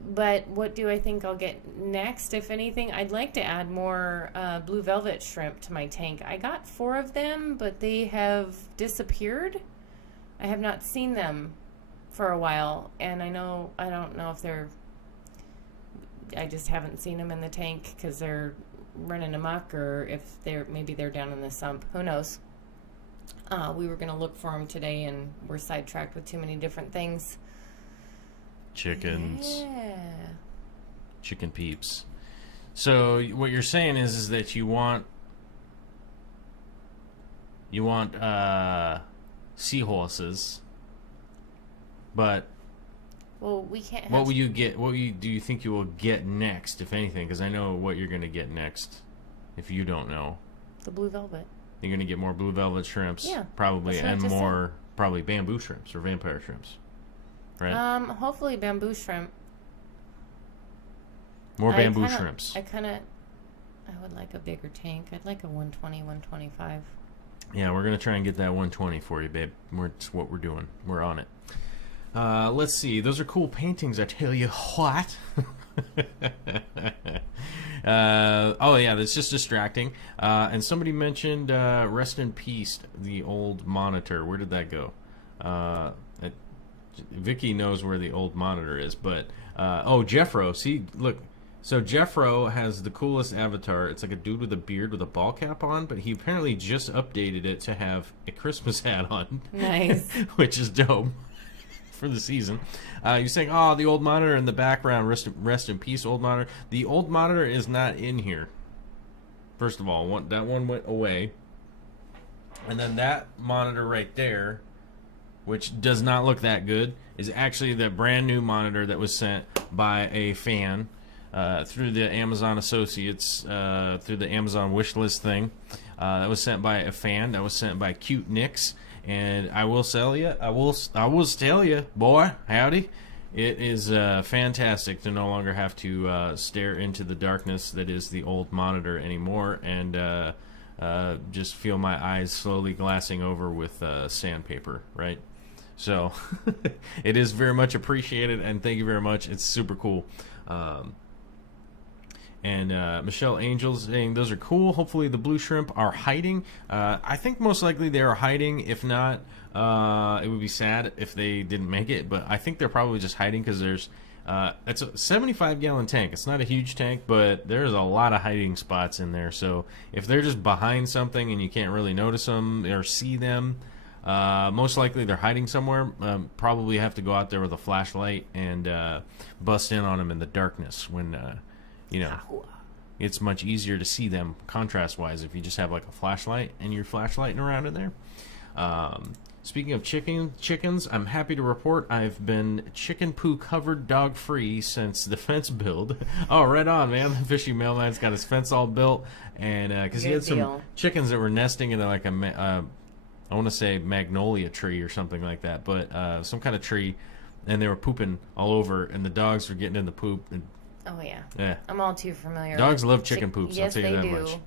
But what do I think I'll get next, if anything? I'd like to add more blue velvet shrimp to my tank. I got 4 of them, but they have disappeared. I have not seen them for a while, and I don't know if I just haven't seen them in the tank because they're running amok, or if maybe they're down in the sump. Who knows? We were going to look for them today, and we're sidetracked with too many different things. Chickens. Yeah. Chicken peeps. So what you're saying is that you want seahorses, but Well, we can't have... what will you get? Do you think you will get next, if anything? Because I know what you're going to get next. If you don't know, the blue velvet. you're going to get more blue velvet shrimps, Yeah, probably, that's what I and just more probably bamboo shrimps or vampire shrimps, right? Hopefully bamboo shrimp. More bamboo shrimps. I would like a bigger tank. I'd like a 120, 125. Yeah, we're going to try and get that 120 for you, babe. It's what we're doing. We're on it. Let's see. Those are cool paintings, I tell you what. Oh, yeah, that's just distracting. And somebody mentioned Rest in Peace, the old monitor. Where did that go? Vicky knows where the old monitor is, but... oh, Jeffro. See, look. So Jeffro has the coolest avatar. It's like a dude with a beard with a ball cap on, but he apparently just updated it to have a Christmas hat on. Nice. Which is dope for the season. You're saying, oh, the old monitor in the background, rest in peace, old monitor. The old monitor is not in here. First of all, that one went away. And then that monitor right there which does not look that good, is actually the brand new monitor that was sent by a fan through the Amazon Associates, through the Amazon wish list thing. That was sent by a fan. That was sent by Cute Nix. And I will tell you, boy, howdy. It is fantastic to no longer have to stare into the darkness that is the old monitor anymore, and just feel my eyes slowly glassing over with sandpaper, right? So it is very much appreciated, and thank you very much. It's super cool. And Michelle Angels saying those are cool. Hopefully the blue shrimp are hiding. I think most likely they are hiding. If not, it would be sad if they didn't make it. But I think they're probably just hiding because there's it's a 75-gallon tank. It's not a huge tank, but there's a lot of hiding spots in there. So if they're just behind something and you can't really notice them or see them, most likely they're hiding somewhere. Probably have to go out there with a flashlight and bust in on them in the darkness when you know, it's much easier to see them contrast-wise if you just have like a flashlight and you're flashlighting around in there. Speaking of chickens, I'm happy to report I've been chicken poo covered dog-free since the fence build. Oh, right on, man. The Fishy Mailman's got his fence all built, and because he had some chickens that were nesting in like a, I want to say magnolia tree or something like that, but some kind of tree, and they were pooping all over, and the dogs were getting in the poop. And oh, yeah. Yeah. I'm all too familiar. Dogs love chicken poops, yes, I'll tell you that they do. much.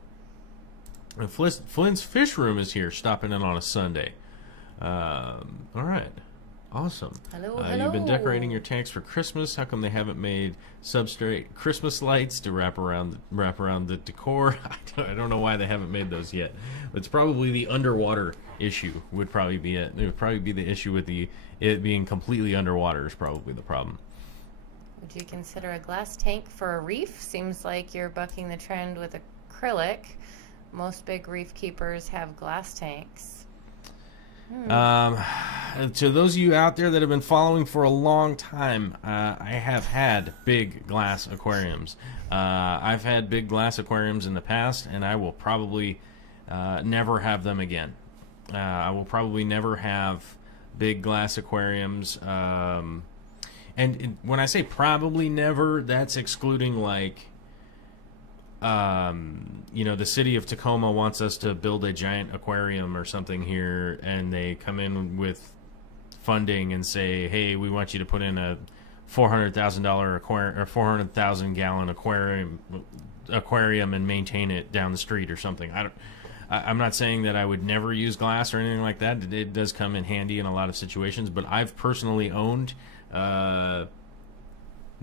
And Flynn's Fish Room is here, stopping in on a Sunday. All right. Awesome. Hello, You've been decorating your tanks for Christmas. How come they haven't made substrate Christmas lights to wrap around the decor? I don't know why they haven't made those yet. It's probably the underwater issue would probably be it. It would probably be the issue with it being completely underwater is probably the problem. Would you consider a glass tank for a reef? Seems like you're bucking the trend with acrylic. Most big reef keepers have glass tanks. To those of you out there that have been following for a long time, I have had big glass aquariums. I've had big glass aquariums in the past, and I will probably never have them again. I will probably never have big glass aquariums. And when I say probably never, that's excluding like, the city of Tacoma wants us to build a giant aquarium or something here, and they come in with funding and say, hey, we want you to put in a $400,000 aquarium or 400,000-gallon aquarium and maintain it down the street or something. I'm not saying that I would never use glass or anything like that. It does come in handy in a lot of situations, but I've personally owned 180s,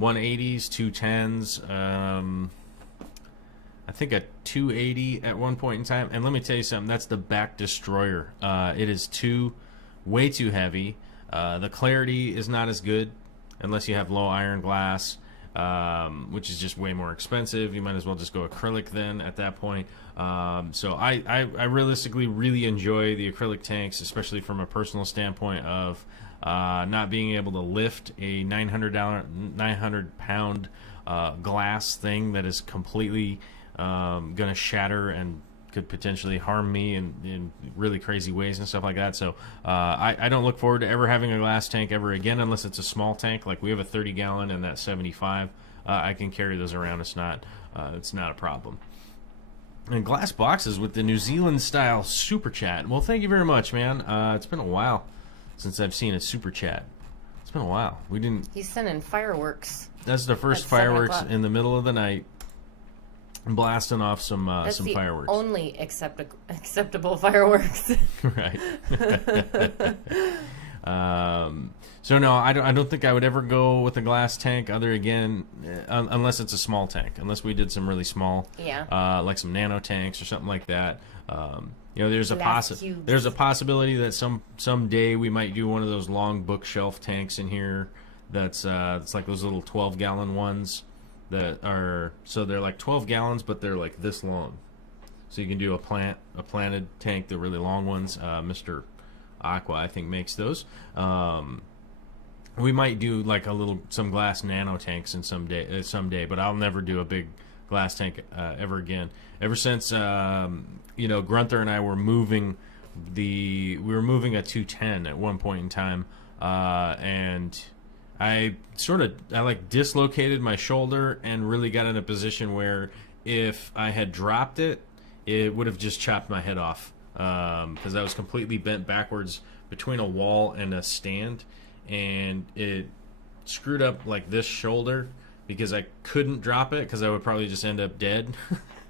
210s, I think a 280 at one point in time. And let me tell you something, that's the back destroyer. It is way too heavy. The clarity is not as good unless you have low iron glass, which is just way more expensive. You might as well just go acrylic then at that point. So I realistically really enjoy the acrylic tanks, especially from a personal standpoint of not being able to lift a 900-pound glass thing that is completely going to shatter and could potentially harm me in really crazy ways and stuff like that. So I don't look forward to ever having a glass tank ever again, unless it's a small tank. Like we have a 30-gallon and that 75. I can carry those around. It's not a problem. And glass boxes with the New Zealand style super chat. Well, thank you very much, man. It's been a while since I've seen a super chat. It's been a while. We didn't. He's sending fireworks. That's the first fireworks in the middle of the night. Blasting off some fireworks. Only acceptable fireworks. Right. So no, I don't think I would ever go with a glass tank unless it's a small tank. Unless we did some really small, like some nano tanks or something like that. There's a possibility that someday we might do one of those long bookshelf tanks in here. It's like those little 12-gallon ones. They're like 12 gallons, but they're like this long. So you can do a planted tank, the really long ones. Mr. Aqua, I think, makes those. We might do like some glass nano tanks in someday, but I'll never do a big glass tank ever again. Ever since Grunther and I were moving we were moving a 210 at one point in time, and I like dislocated my shoulder and really got in a position where if I had dropped it, it would have just chopped my head off, because I was completely bent backwards between a wall and a stand, and it screwed up like this shoulder because I couldn't drop it because I would probably just end up dead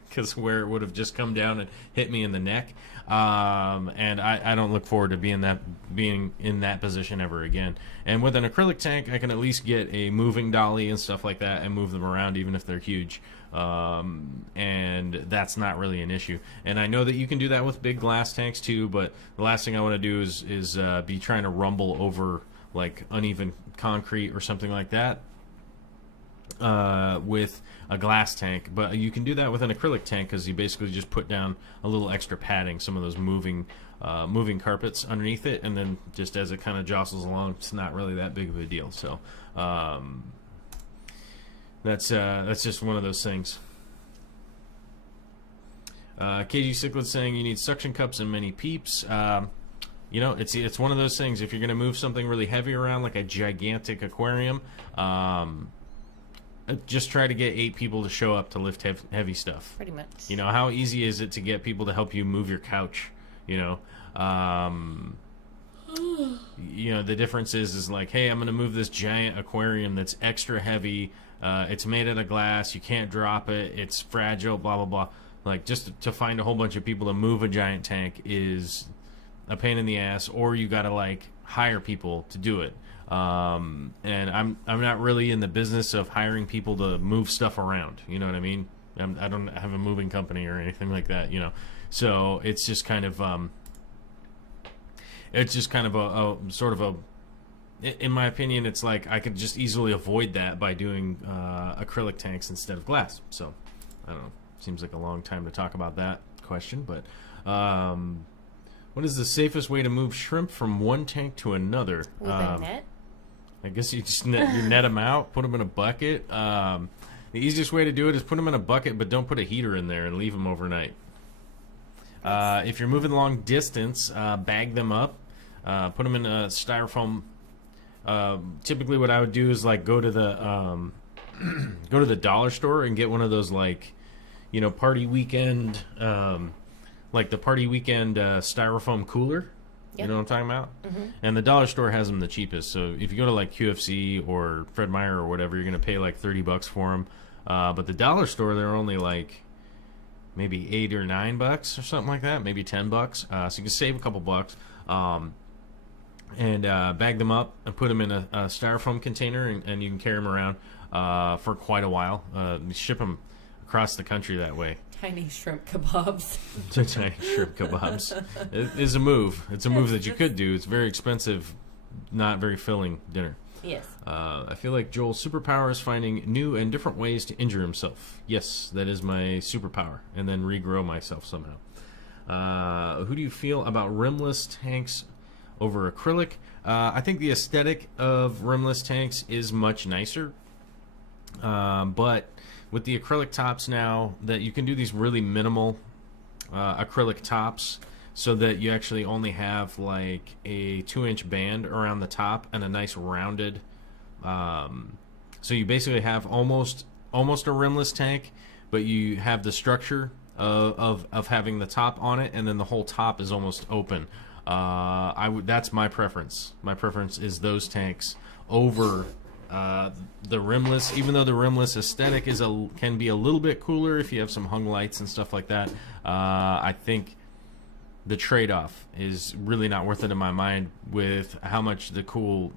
because where it would have just come down and hit me in the neck. And I don't look forward to being in that position ever again. And with an acrylic tank, I can at least get a moving dolly and stuff like that and move them around even if they're huge. And that's not really an issue. And I know that you can do that with big glass tanks too, but the last thing I want to do is be trying to rumble over like uneven concrete or something like that with a glass tank. But you can do that with an acrylic tank because you basically just put down a little extra padding, some of those moving carpets underneath it, and then just as it kind of jostles along, it's not really that big of a deal. So that's just one of those things. KG Cichlid saying you need suction cups and many peeps. You know, it's one of those things. If you're going to move something really heavy around, like a gigantic aquarium, just try to get 8 people to show up to lift heavy stuff. Pretty much. You know, how easy is it to get people to help you move your couch? You know, the difference is like, hey, I'm going to move this giant aquarium that's extra heavy. It's made out of glass. You can't drop it. It's fragile. Blah blah blah. Like, just to find a whole bunch of people to move a giant tank is a pain in the ass, or you got to like hire people to do it. And I'm not really in the business of hiring people to move stuff around. You know what I mean? I don't have a moving company or anything like that. You know, so it's just kind of a sort of a. In my opinion, it's like I could just easily avoid that by doing acrylic tanks instead of glass. So I don't know. Seems like a long time to talk about that question, but what is the safest way to move shrimp from one tank to another? With a net? I guess you just net them out, put them in a bucket. The easiest way to do it is put them in a bucket, but don't put a heater in there and leave them overnight. If you're moving long distance, bag them up, put them in a styrofoam. Typically, what I would do is like go to the dollar store and get one of those like, you know, party weekend, like the party weekend styrofoam cooler. Yep. You know what I'm talking about? Mm-hmm. And the dollar store has them the cheapest. So if you go to like QFC or Fred Meyer or whatever, you're going to pay like $30 for them. But the dollar store, they're only like maybe $8 or $9 or something like that, maybe $10. So you can save a couple bucks. And bag them up and put them in a styrofoam container, and you can carry them around for quite a while. Ship them across the country that way. Tiny shrimp kebabs. Tiny shrimp kebabs. It is a move. It's a move that you could do. It's very expensive, not very filling dinner. Yes. I feel like Joel's superpower is finding new and different ways to injure himself. Yes, that is my superpower. And then regrow myself somehow. Who do you feel about rimless tanks over acrylic? I think the aesthetic of rimless tanks is much nicer. But with the acrylic tops now, that you can do these really minimal acrylic tops so that you actually only have like a 2-inch band around the top and a nice rounded, so you basically have almost a rimless tank, but you have the structure of having the top on it, and then the whole top is almost open. That's my preference. My preference is those tanks over the rimless, even though the rimless aesthetic can be a little bit cooler if you have some hung lights and stuff like that. I think the trade-off is really not worth it in my mind with how much cool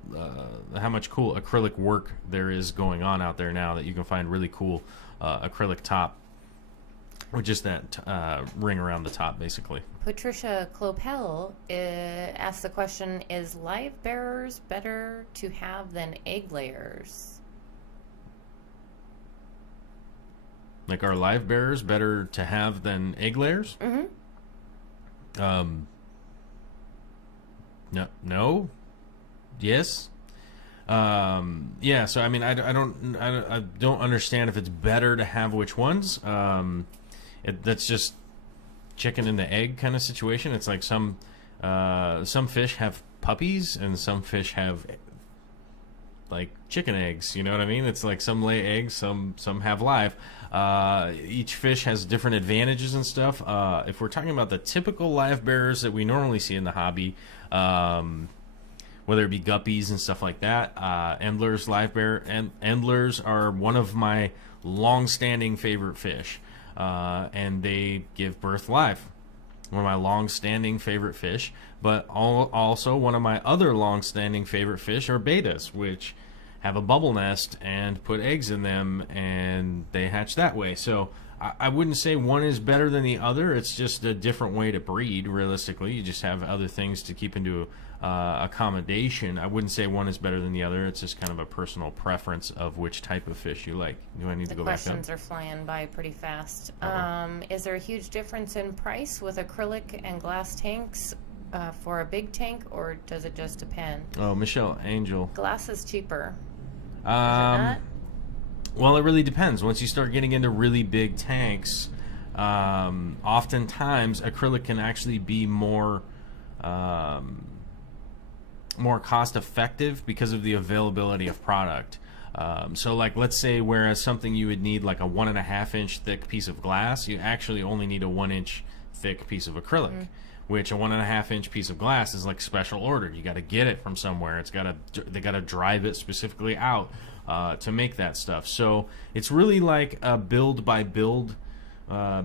acrylic work there is going on out there now, that you can find really cool acrylic top with just that ring around the top, basically. Patricia Clopel asked the question, is live bearers better to have than egg layers? Like, are live bearers better to have than egg layers? Mm-hmm. No. Yes. Yeah. So I mean, I don't understand if it's better to have which ones. That's just chicken and the egg kind of situation. It's like some some fish have puppies and some fish have like chicken eggs, you know what I mean? It's like some lay eggs, some have live. Each fish has different advantages and stuff. If we're talking about the typical live bearers that we normally see in the hobby, whether it be guppies and stuff like that, endlers, live bear, and endlers are one of my long-standing favorite fish, and they give birth live. One of my long-standing favorite fish, but also one of my other long-standing favorite fish are bettas, which have a bubble nest and put eggs in them, and they hatch that way. So I wouldn't say one is better than the other. It's just a different way to breed, realistically. You just have other things to keep into accommodation. I wouldn't say one is better than the other. It's just kind of a personal preference of which type of fish you like. Do I need to go back up? The questions are flying by pretty fast. Is there a huge difference in price with acrylic and glass tanks for a big tank, or does it just depend? Oh, Michelle Angel. Glass is cheaper. Is it not? Well, it really depends. Once you start getting into really big tanks, oftentimes acrylic can actually be more cost effective because of the availability of product. So like, let's say whereas something you would need like a 1.5 inch thick piece of glass, you actually only need a 1 inch thick piece of acrylic. Which a 1.5 inch piece of glass is like special ordered. You got to get it from somewhere. They got to drive it specifically out to make that stuff. So it's really like a build by build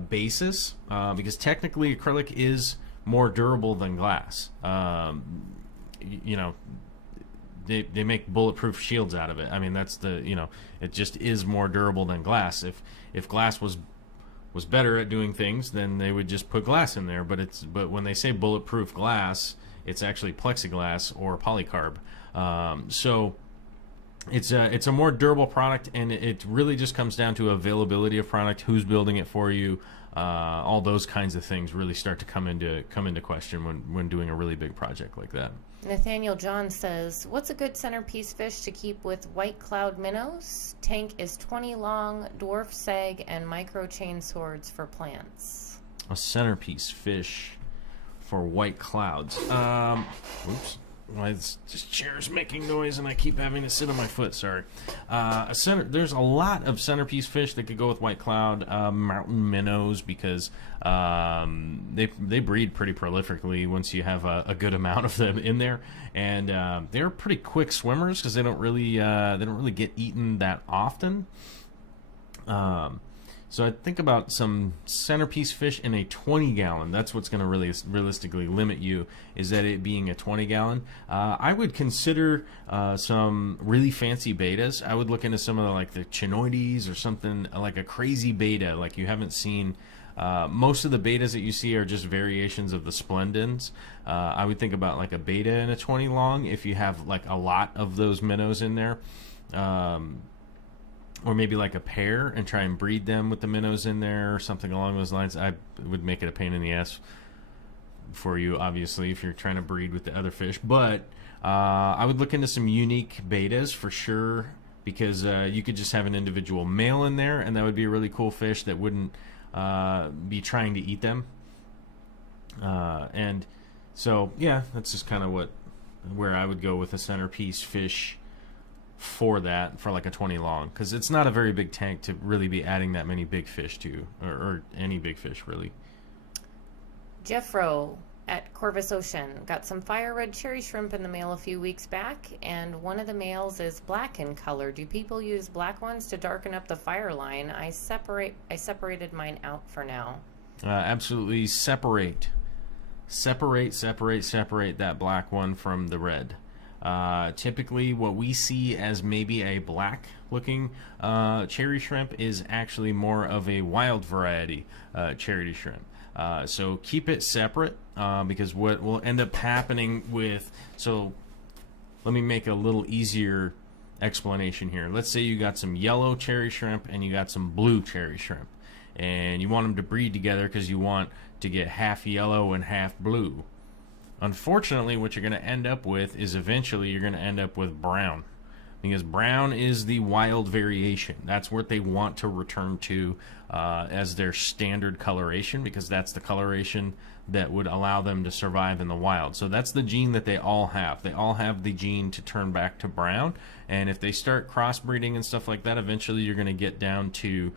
basis, because technically acrylic is more durable than glass. You know, they make bulletproof shields out of it. I mean, that's it just is more durable than glass. If glass was better at doing things, then they would just put glass in there. But when they say bulletproof glass, it's actually plexiglass or polycarb. So it's a more durable product, and it really just comes down to availability of product, who's building it for you. All those kinds of things really start to come into question when doing a really big project like that. Nathaniel John says, what's a good centerpiece fish to keep with white cloud minnows? Tank is 20 long, dwarf sag, and micro chain swords for plants. A centerpiece fish for white clouds. Oops. This chair's making noise and I keep having to sit on my foot. Sorry. There's a lot of centerpiece fish that could go with white cloud. Mountain minnows, because they breed pretty prolifically once you have a good amount of them in there, and they're pretty quick swimmers because they don't really get eaten that often. So I think about some centerpiece fish in a 20-gallon. That's what's going to really realistically limit you, is that it being a 20-gallon. I would consider some really fancy betas. I would look into some of the chinoides or something like a crazy beta like you haven't seen. Most of the betas that you see are just variations of the splendens. I would think about like a beta in a 20 long if you have like a lot of those minnows in there. Or maybe like a pair and try and breed them with the minnows in there or something along those lines. I would make it a pain in the ass for you, obviously, if you're trying to breed with the other fish. But I would look into some unique betas for sure, because you could just have an individual male in there, and that would be a really cool fish that wouldn't be trying to eat them. And so, yeah, that's just kind of where I would go with a centerpiece fish for that, for like a 20 long, because it's not a very big tank to really be adding that many big fish to, or any big fish really. Jeffro at Corvus Ocean got some fire red cherry shrimp in the mail a few weeks back, and one of the males is black in color. Do people use black ones to darken up the fire line? I separated mine out for now. Absolutely separate that black one from the red. Typically what we see as maybe a black looking cherry shrimp is actually more of a wild variety cherry shrimp. So keep it separate, because what will end up happening so let me make a little easier explanation here. Let's say you got some yellow cherry shrimp and you got some blue cherry shrimp, and you want them to breed together because you want to get half yellow and half blue. Unfortunately, what you're going to end up with is eventually you're going to end up with brown, because brown is the wild variation. That's what they want to return to as their standard coloration, because that's the coloration that would allow them to survive in the wild. So that's the gene that they all have. They all have the gene to turn back to brown, and if they start crossbreeding and stuff like that, eventually you're going to get down to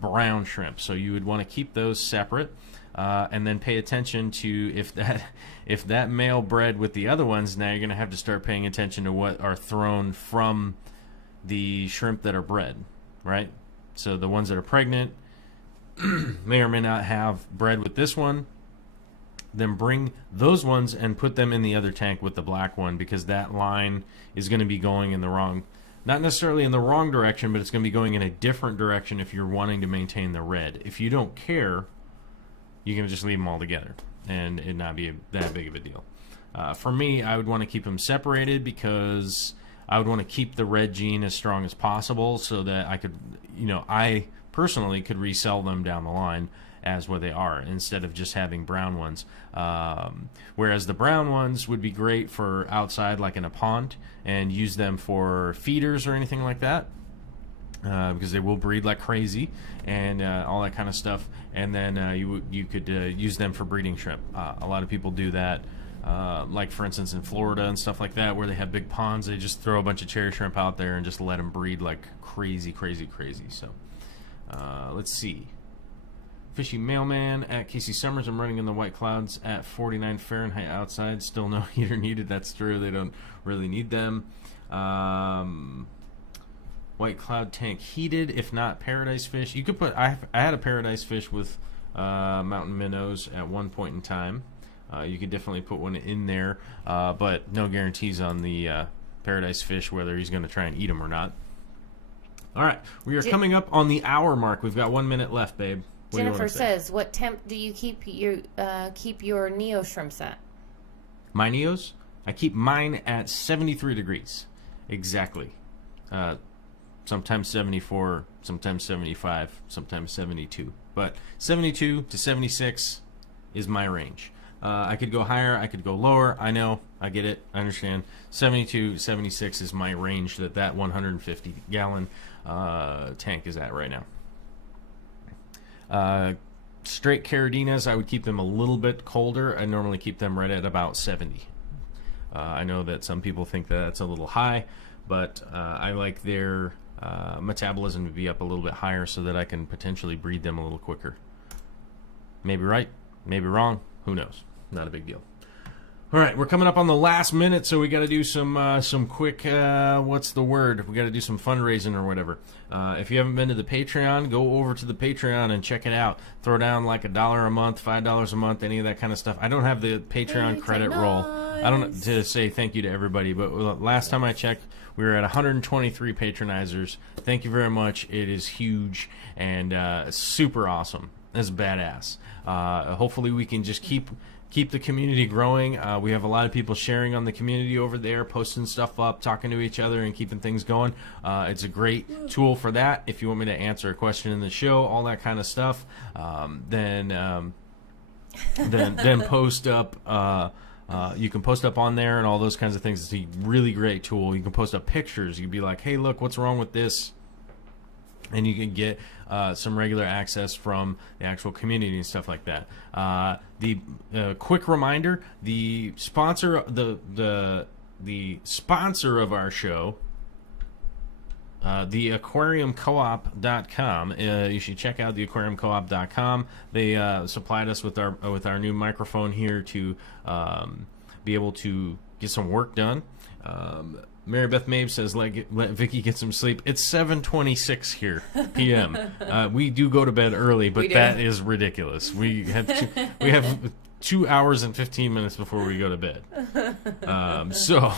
brown shrimp. So you would want to keep those separate. And then pay attention to if that male bred with the other ones. Now you're going to have to start paying attention to what are thrown from the shrimp that are bred, right? So the ones that are pregnant may or may not have bred with this one. Then bring those ones and put them in the other tank with the black one, because that line is going to be going in the wrong, not necessarily in the wrong direction, but it's going to be going in a different direction if you're wanting to maintain the red. If you don't care, you can just leave them all together and it not be that big of a deal. For me, I would want to keep them separated, because I would want to keep the red gene as strong as possible, so that I could, I personally could resell them down the line as what they are, instead of just having brown ones. Whereas the brown ones would be great for outside, like in a pond, and use them for feeders or anything like that. Because they will breed like crazy and all that kind of stuff, and then you could use them for breeding shrimp. A lot of people do that, like for instance in Florida and stuff like that, where they have big ponds. They just throw a bunch of cherry shrimp out there and just let them breed like crazy. So let's see. Fishy Mailman at Casey Summers. I'm running in the white clouds at 49 Fahrenheit outside. Still no heater needed. That's true. They don't really need them. White cloud tank heated, if not paradise fish. You could put, I had a paradise fish with mountain minnows at one point in time. You could definitely put one in there, but no guarantees on the paradise fish whether he's going to try and eat them or not. All right, we are coming up on the hour mark. We've got 1 minute left, babe. Jennifer says, "What temp do you keep your Neo shrimps at?" My Neos? I keep mine at 73 degrees, exactly. Sometimes 74, sometimes 75, sometimes 72. But 72 to 76 is my range. I could go higher, I could go lower. I know, I get it, I understand. 72, 76 is my range that 150 gallon tank is at right now. Straight Caradinas, I would keep them a little bit colder. I normally keep them right at about 70. I know that some people think that that's a little high, but I like their metabolism to be up a little bit higher, so that I can potentially breed them a little quicker. Maybe right, maybe wrong, who knows? Not a big deal. All right, we're coming up on the last minute, so we got to do some quick, what's the word? We got to do some fundraising or whatever. If you haven't been to the Patreon, go over to the Patreon and check it out. Throw down like $1 a month, $5 a month, any of that kind of stuff. I don't have the Patreon credit roll. I don't to say thank you to everybody, but last time I checked, we were at 123 patronizers. Thank you very much. It is huge and super awesome. It's badass. Hopefully we can just keep the community growing. We have a lot of people sharing on the community over there, posting stuff up, talking to each other, and keeping things going. It's a great tool for that. If you want me to answer a question in the show, all that kind of stuff, then post up. You can post up on there and all those kinds of things. It's a really great tool. You can post up pictures. You can be like, hey, look, what's wrong with this? And you can get some regular access from the actual community and stuff like that. The quick reminder: the sponsor, the sponsor of our show, the aquariumcoop.com. You should check out the aquariumcoop.com. They supplied us with our new microphone here to be able to get some work done. Mary Beth Mabe says, let Vicky get some sleep. It's 7:26 here p.m. We do go to bed early, but that is ridiculous. We have 2 hours and 15 minutes before we go to bed. So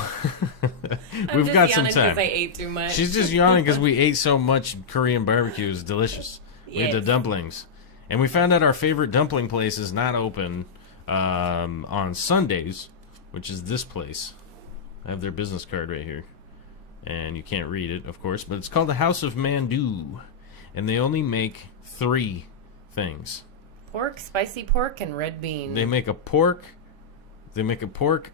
we've got some time. I ate too much. She's just yawning because we ate so much Korean barbecue. It was delicious. Yes. We had the dumplings, and we found out our favorite dumpling place is not open on Sundays, which is this place. I have their business card right here, and you can't read it, of course, but it's called the House of Mandu, and they only make 3 things. Pork, spicy pork, and red bean. They make a pork, They make a pork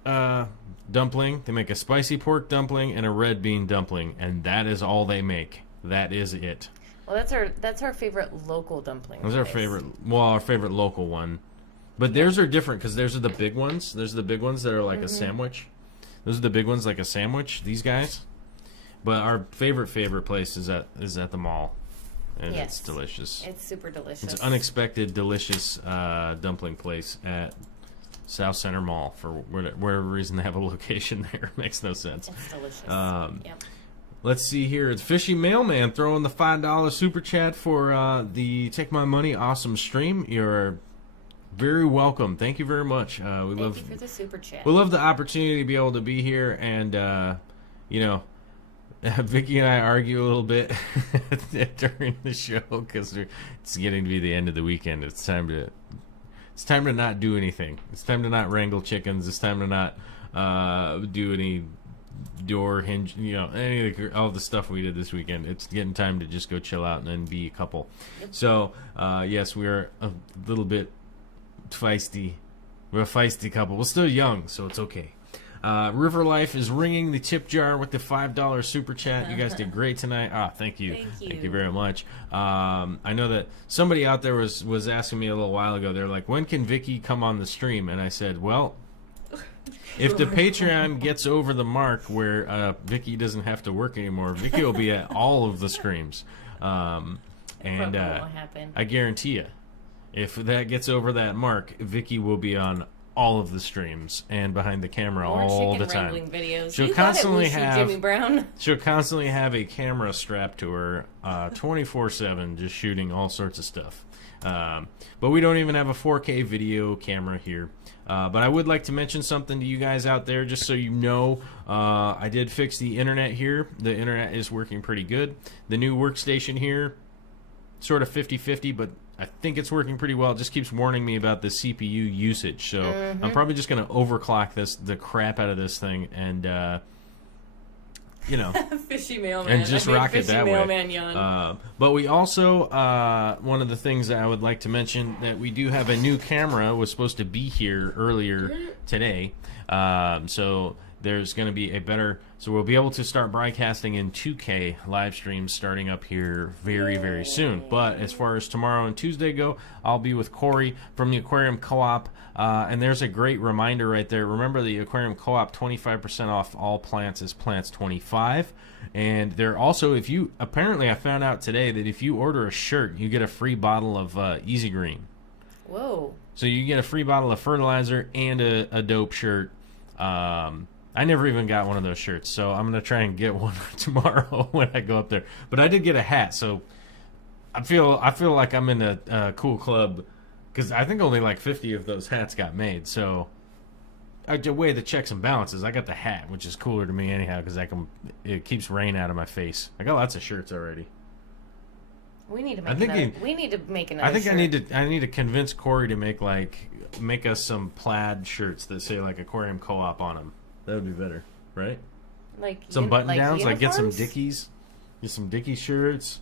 dumpling. They make a spicy pork dumpling and a red bean dumpling, and that is all they make. That is it. Well, that's our favorite local dumpling. Those are our favorite local one. But theirs are different because theirs are the big ones. There's the big ones that are like a sandwich. Those are the big ones like a sandwich. These guys. But our favorite place is at the mall, and it's delicious. It's super delicious. It's an unexpected, delicious dumpling place at South Center Mall for whatever reason they have a location there. Makes no sense. It's delicious. Yep. Let's see here. It's Fishy Mailman throwing the $5 super chat for the Take My Money awesome stream. You're very welcome. Thank you very much. Thank you for the super chat. We love the opportunity to be able to be here, and you know, Vicky and I argue a little bit during the show because it's getting to be the end of the weekend. It's time to not do anything. It's time to not wrangle chickens. It's time to not do any door hinge, all the stuff we did this weekend. It's getting time to just go chill out and then be a couple. Yep. So yes, we are a little bit feisty. We're a feisty couple. We're still young, so it's okay. River Life is ringing the tip jar with the $5 super chat. You guys did great tonight. Thank you. Thank you very much. I know that somebody out there was asking me a little while ago. They're like, when can Vicky come on the stream? And I said, well, if the Patreon gets over the mark where Vicky doesn't have to work anymore, Vicky will be at all of the streams. And I guarantee you, if that gets over that mark, Vicky will be on all of the streams and behind the camera all the time. Videos. She'll constantly have Jimmy Brown. She'll constantly have a camera strapped to her 24/7, just shooting all sorts of stuff. But we don't even have a 4K video camera here. But I would like to mention something to you guys out there, just so you know. I did fix the internet here. The internet is working pretty good. The new workstation here, sort of 50-50, but I think it's working pretty well. It just keeps warning me about the CPU usage. So I'm probably just going to overclock the crap out of this thing and, Fishy Mailman. And just rock it that way. But we also, one of the things that I would like to mention, that we do have a new camera. Was supposed to be here earlier today. So there's going to be a better... So we'll be able to start broadcasting in 2K live streams starting up here very, very soon. But as far as tomorrow and Tuesday go, I'll be with Corey from the Aquarium Co-op. And there's a great reminder right there. Remember, the Aquarium Co-op, 25% off all plants is plants 25. And they're also, apparently I found out today that if you order a shirt, you get a free bottle of Easy Green. Whoa. So you get a free bottle of fertilizer and a dope shirt. I never even got one of those shirts, so I'm going to try and get one tomorrow when I go up there. But I did get a hat, so I feel like I'm in a cool club, because I think only like 50 of those hats got made. So I weigh the checks and balances. I got the hat, which is cooler to me anyhow, because it keeps rain out of my face. I got lots of shirts already. We need to make another. I think shirt. I need to convince Corey to make us some plaid shirts that say like Aquarium Co-op on them. That would be better, right? Like some button downs, like get some Dickies. Get some Dickies shirts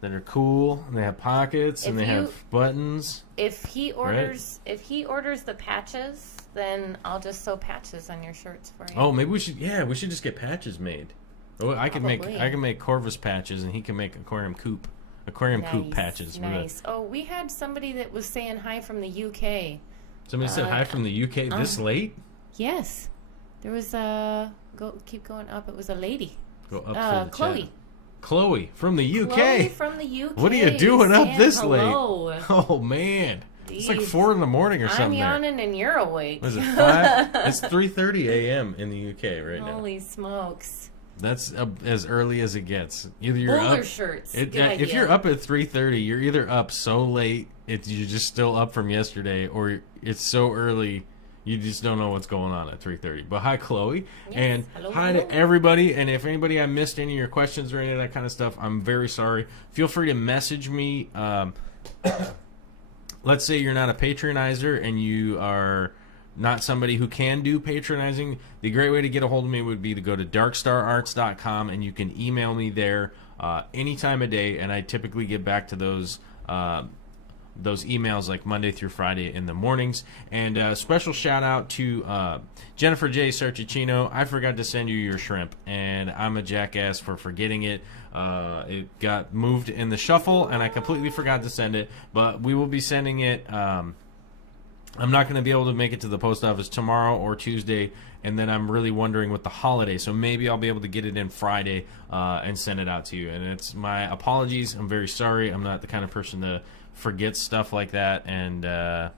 that are cool, and they have pockets, and they have buttons. If he orders the patches, then I'll just sew patches on your shirts for you. Oh, maybe we should just get patches made. Oh, I can make Corvus patches, and he can make Aquarium Coop patches. Nice. Oh, we had somebody that was saying hi from the UK. Somebody said hi from the UK this late? Yes. There was keep going up. It was a lady. Go up Chloe. Chat. Chloe from the UK. Chloe from the UK. What are you doing up this hello. late? Oh man, it's like 4 in the morning or something. I'm yawning and you're awake. Was it 5? It's 3:30 a.m. in the UK right now. Holy smokes! That's as early as it gets. Either you're Bowler up. Shirts. If you're up at 3:30, you're either up so late you're just still up from yesterday, or it's so early. You just don't know what's going on at 3:30. But hi, Chloe. Yes. And hi to everybody. And if anybody I missed any of your questions or any of that kind of stuff, I'm very sorry. Feel free to message me. Let's say you're not a patronizer and you are not somebody who can do patronizing. The great way to get a hold of me would be to go to darkstararts.com, and you can email me there any time of day. And I typically get back to those those emails like Monday through Friday in the mornings. And special shout out to Jennifer J. Sarticino. I forgot to send you your shrimp, and I'm a jackass for forgetting it. It got moved in the shuffle, and I completely forgot to send it. But we will be sending it. I'm not going to be able to make it to the post office tomorrow or Tuesday, and then I'm really wondering with the holiday. So maybe I'll be able to get it in Friday and send it out to you. And it's my apologies. I'm very sorry. I'm not the kind of person to forget stuff like that, and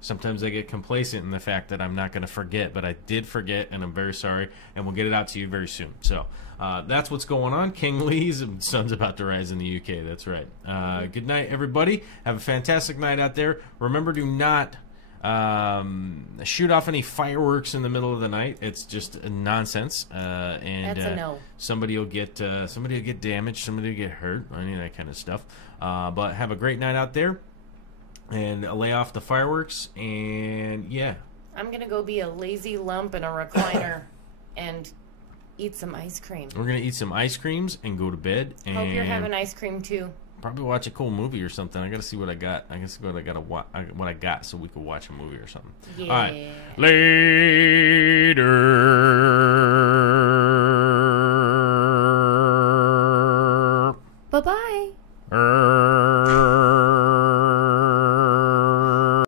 sometimes I get complacent in the fact that I'm not going to forget, but I did forget, and I'm very sorry, and we'll get it out to you very soon. So that's what's going on. King Lee's sun's about to rise in the UK. That's right. Good night, everybody. Have a fantastic night out there. Remember, do not shoot off any fireworks in the middle of the night. It's just nonsense. And That's a no. Somebody will get damaged. Somebody will get hurt. Any of that kind of stuff. But have a great night out there, and lay off the fireworks. And yeah, I'm gonna go be a lazy lump in a recliner and eat some ice cream. we're gonna eat some ice creams and go to bed. And Hope you're having ice cream too. probably watch a cool movie or something. I gotta see what I got. I guess what I got so we could watch a movie or something. Yeah. All right, later.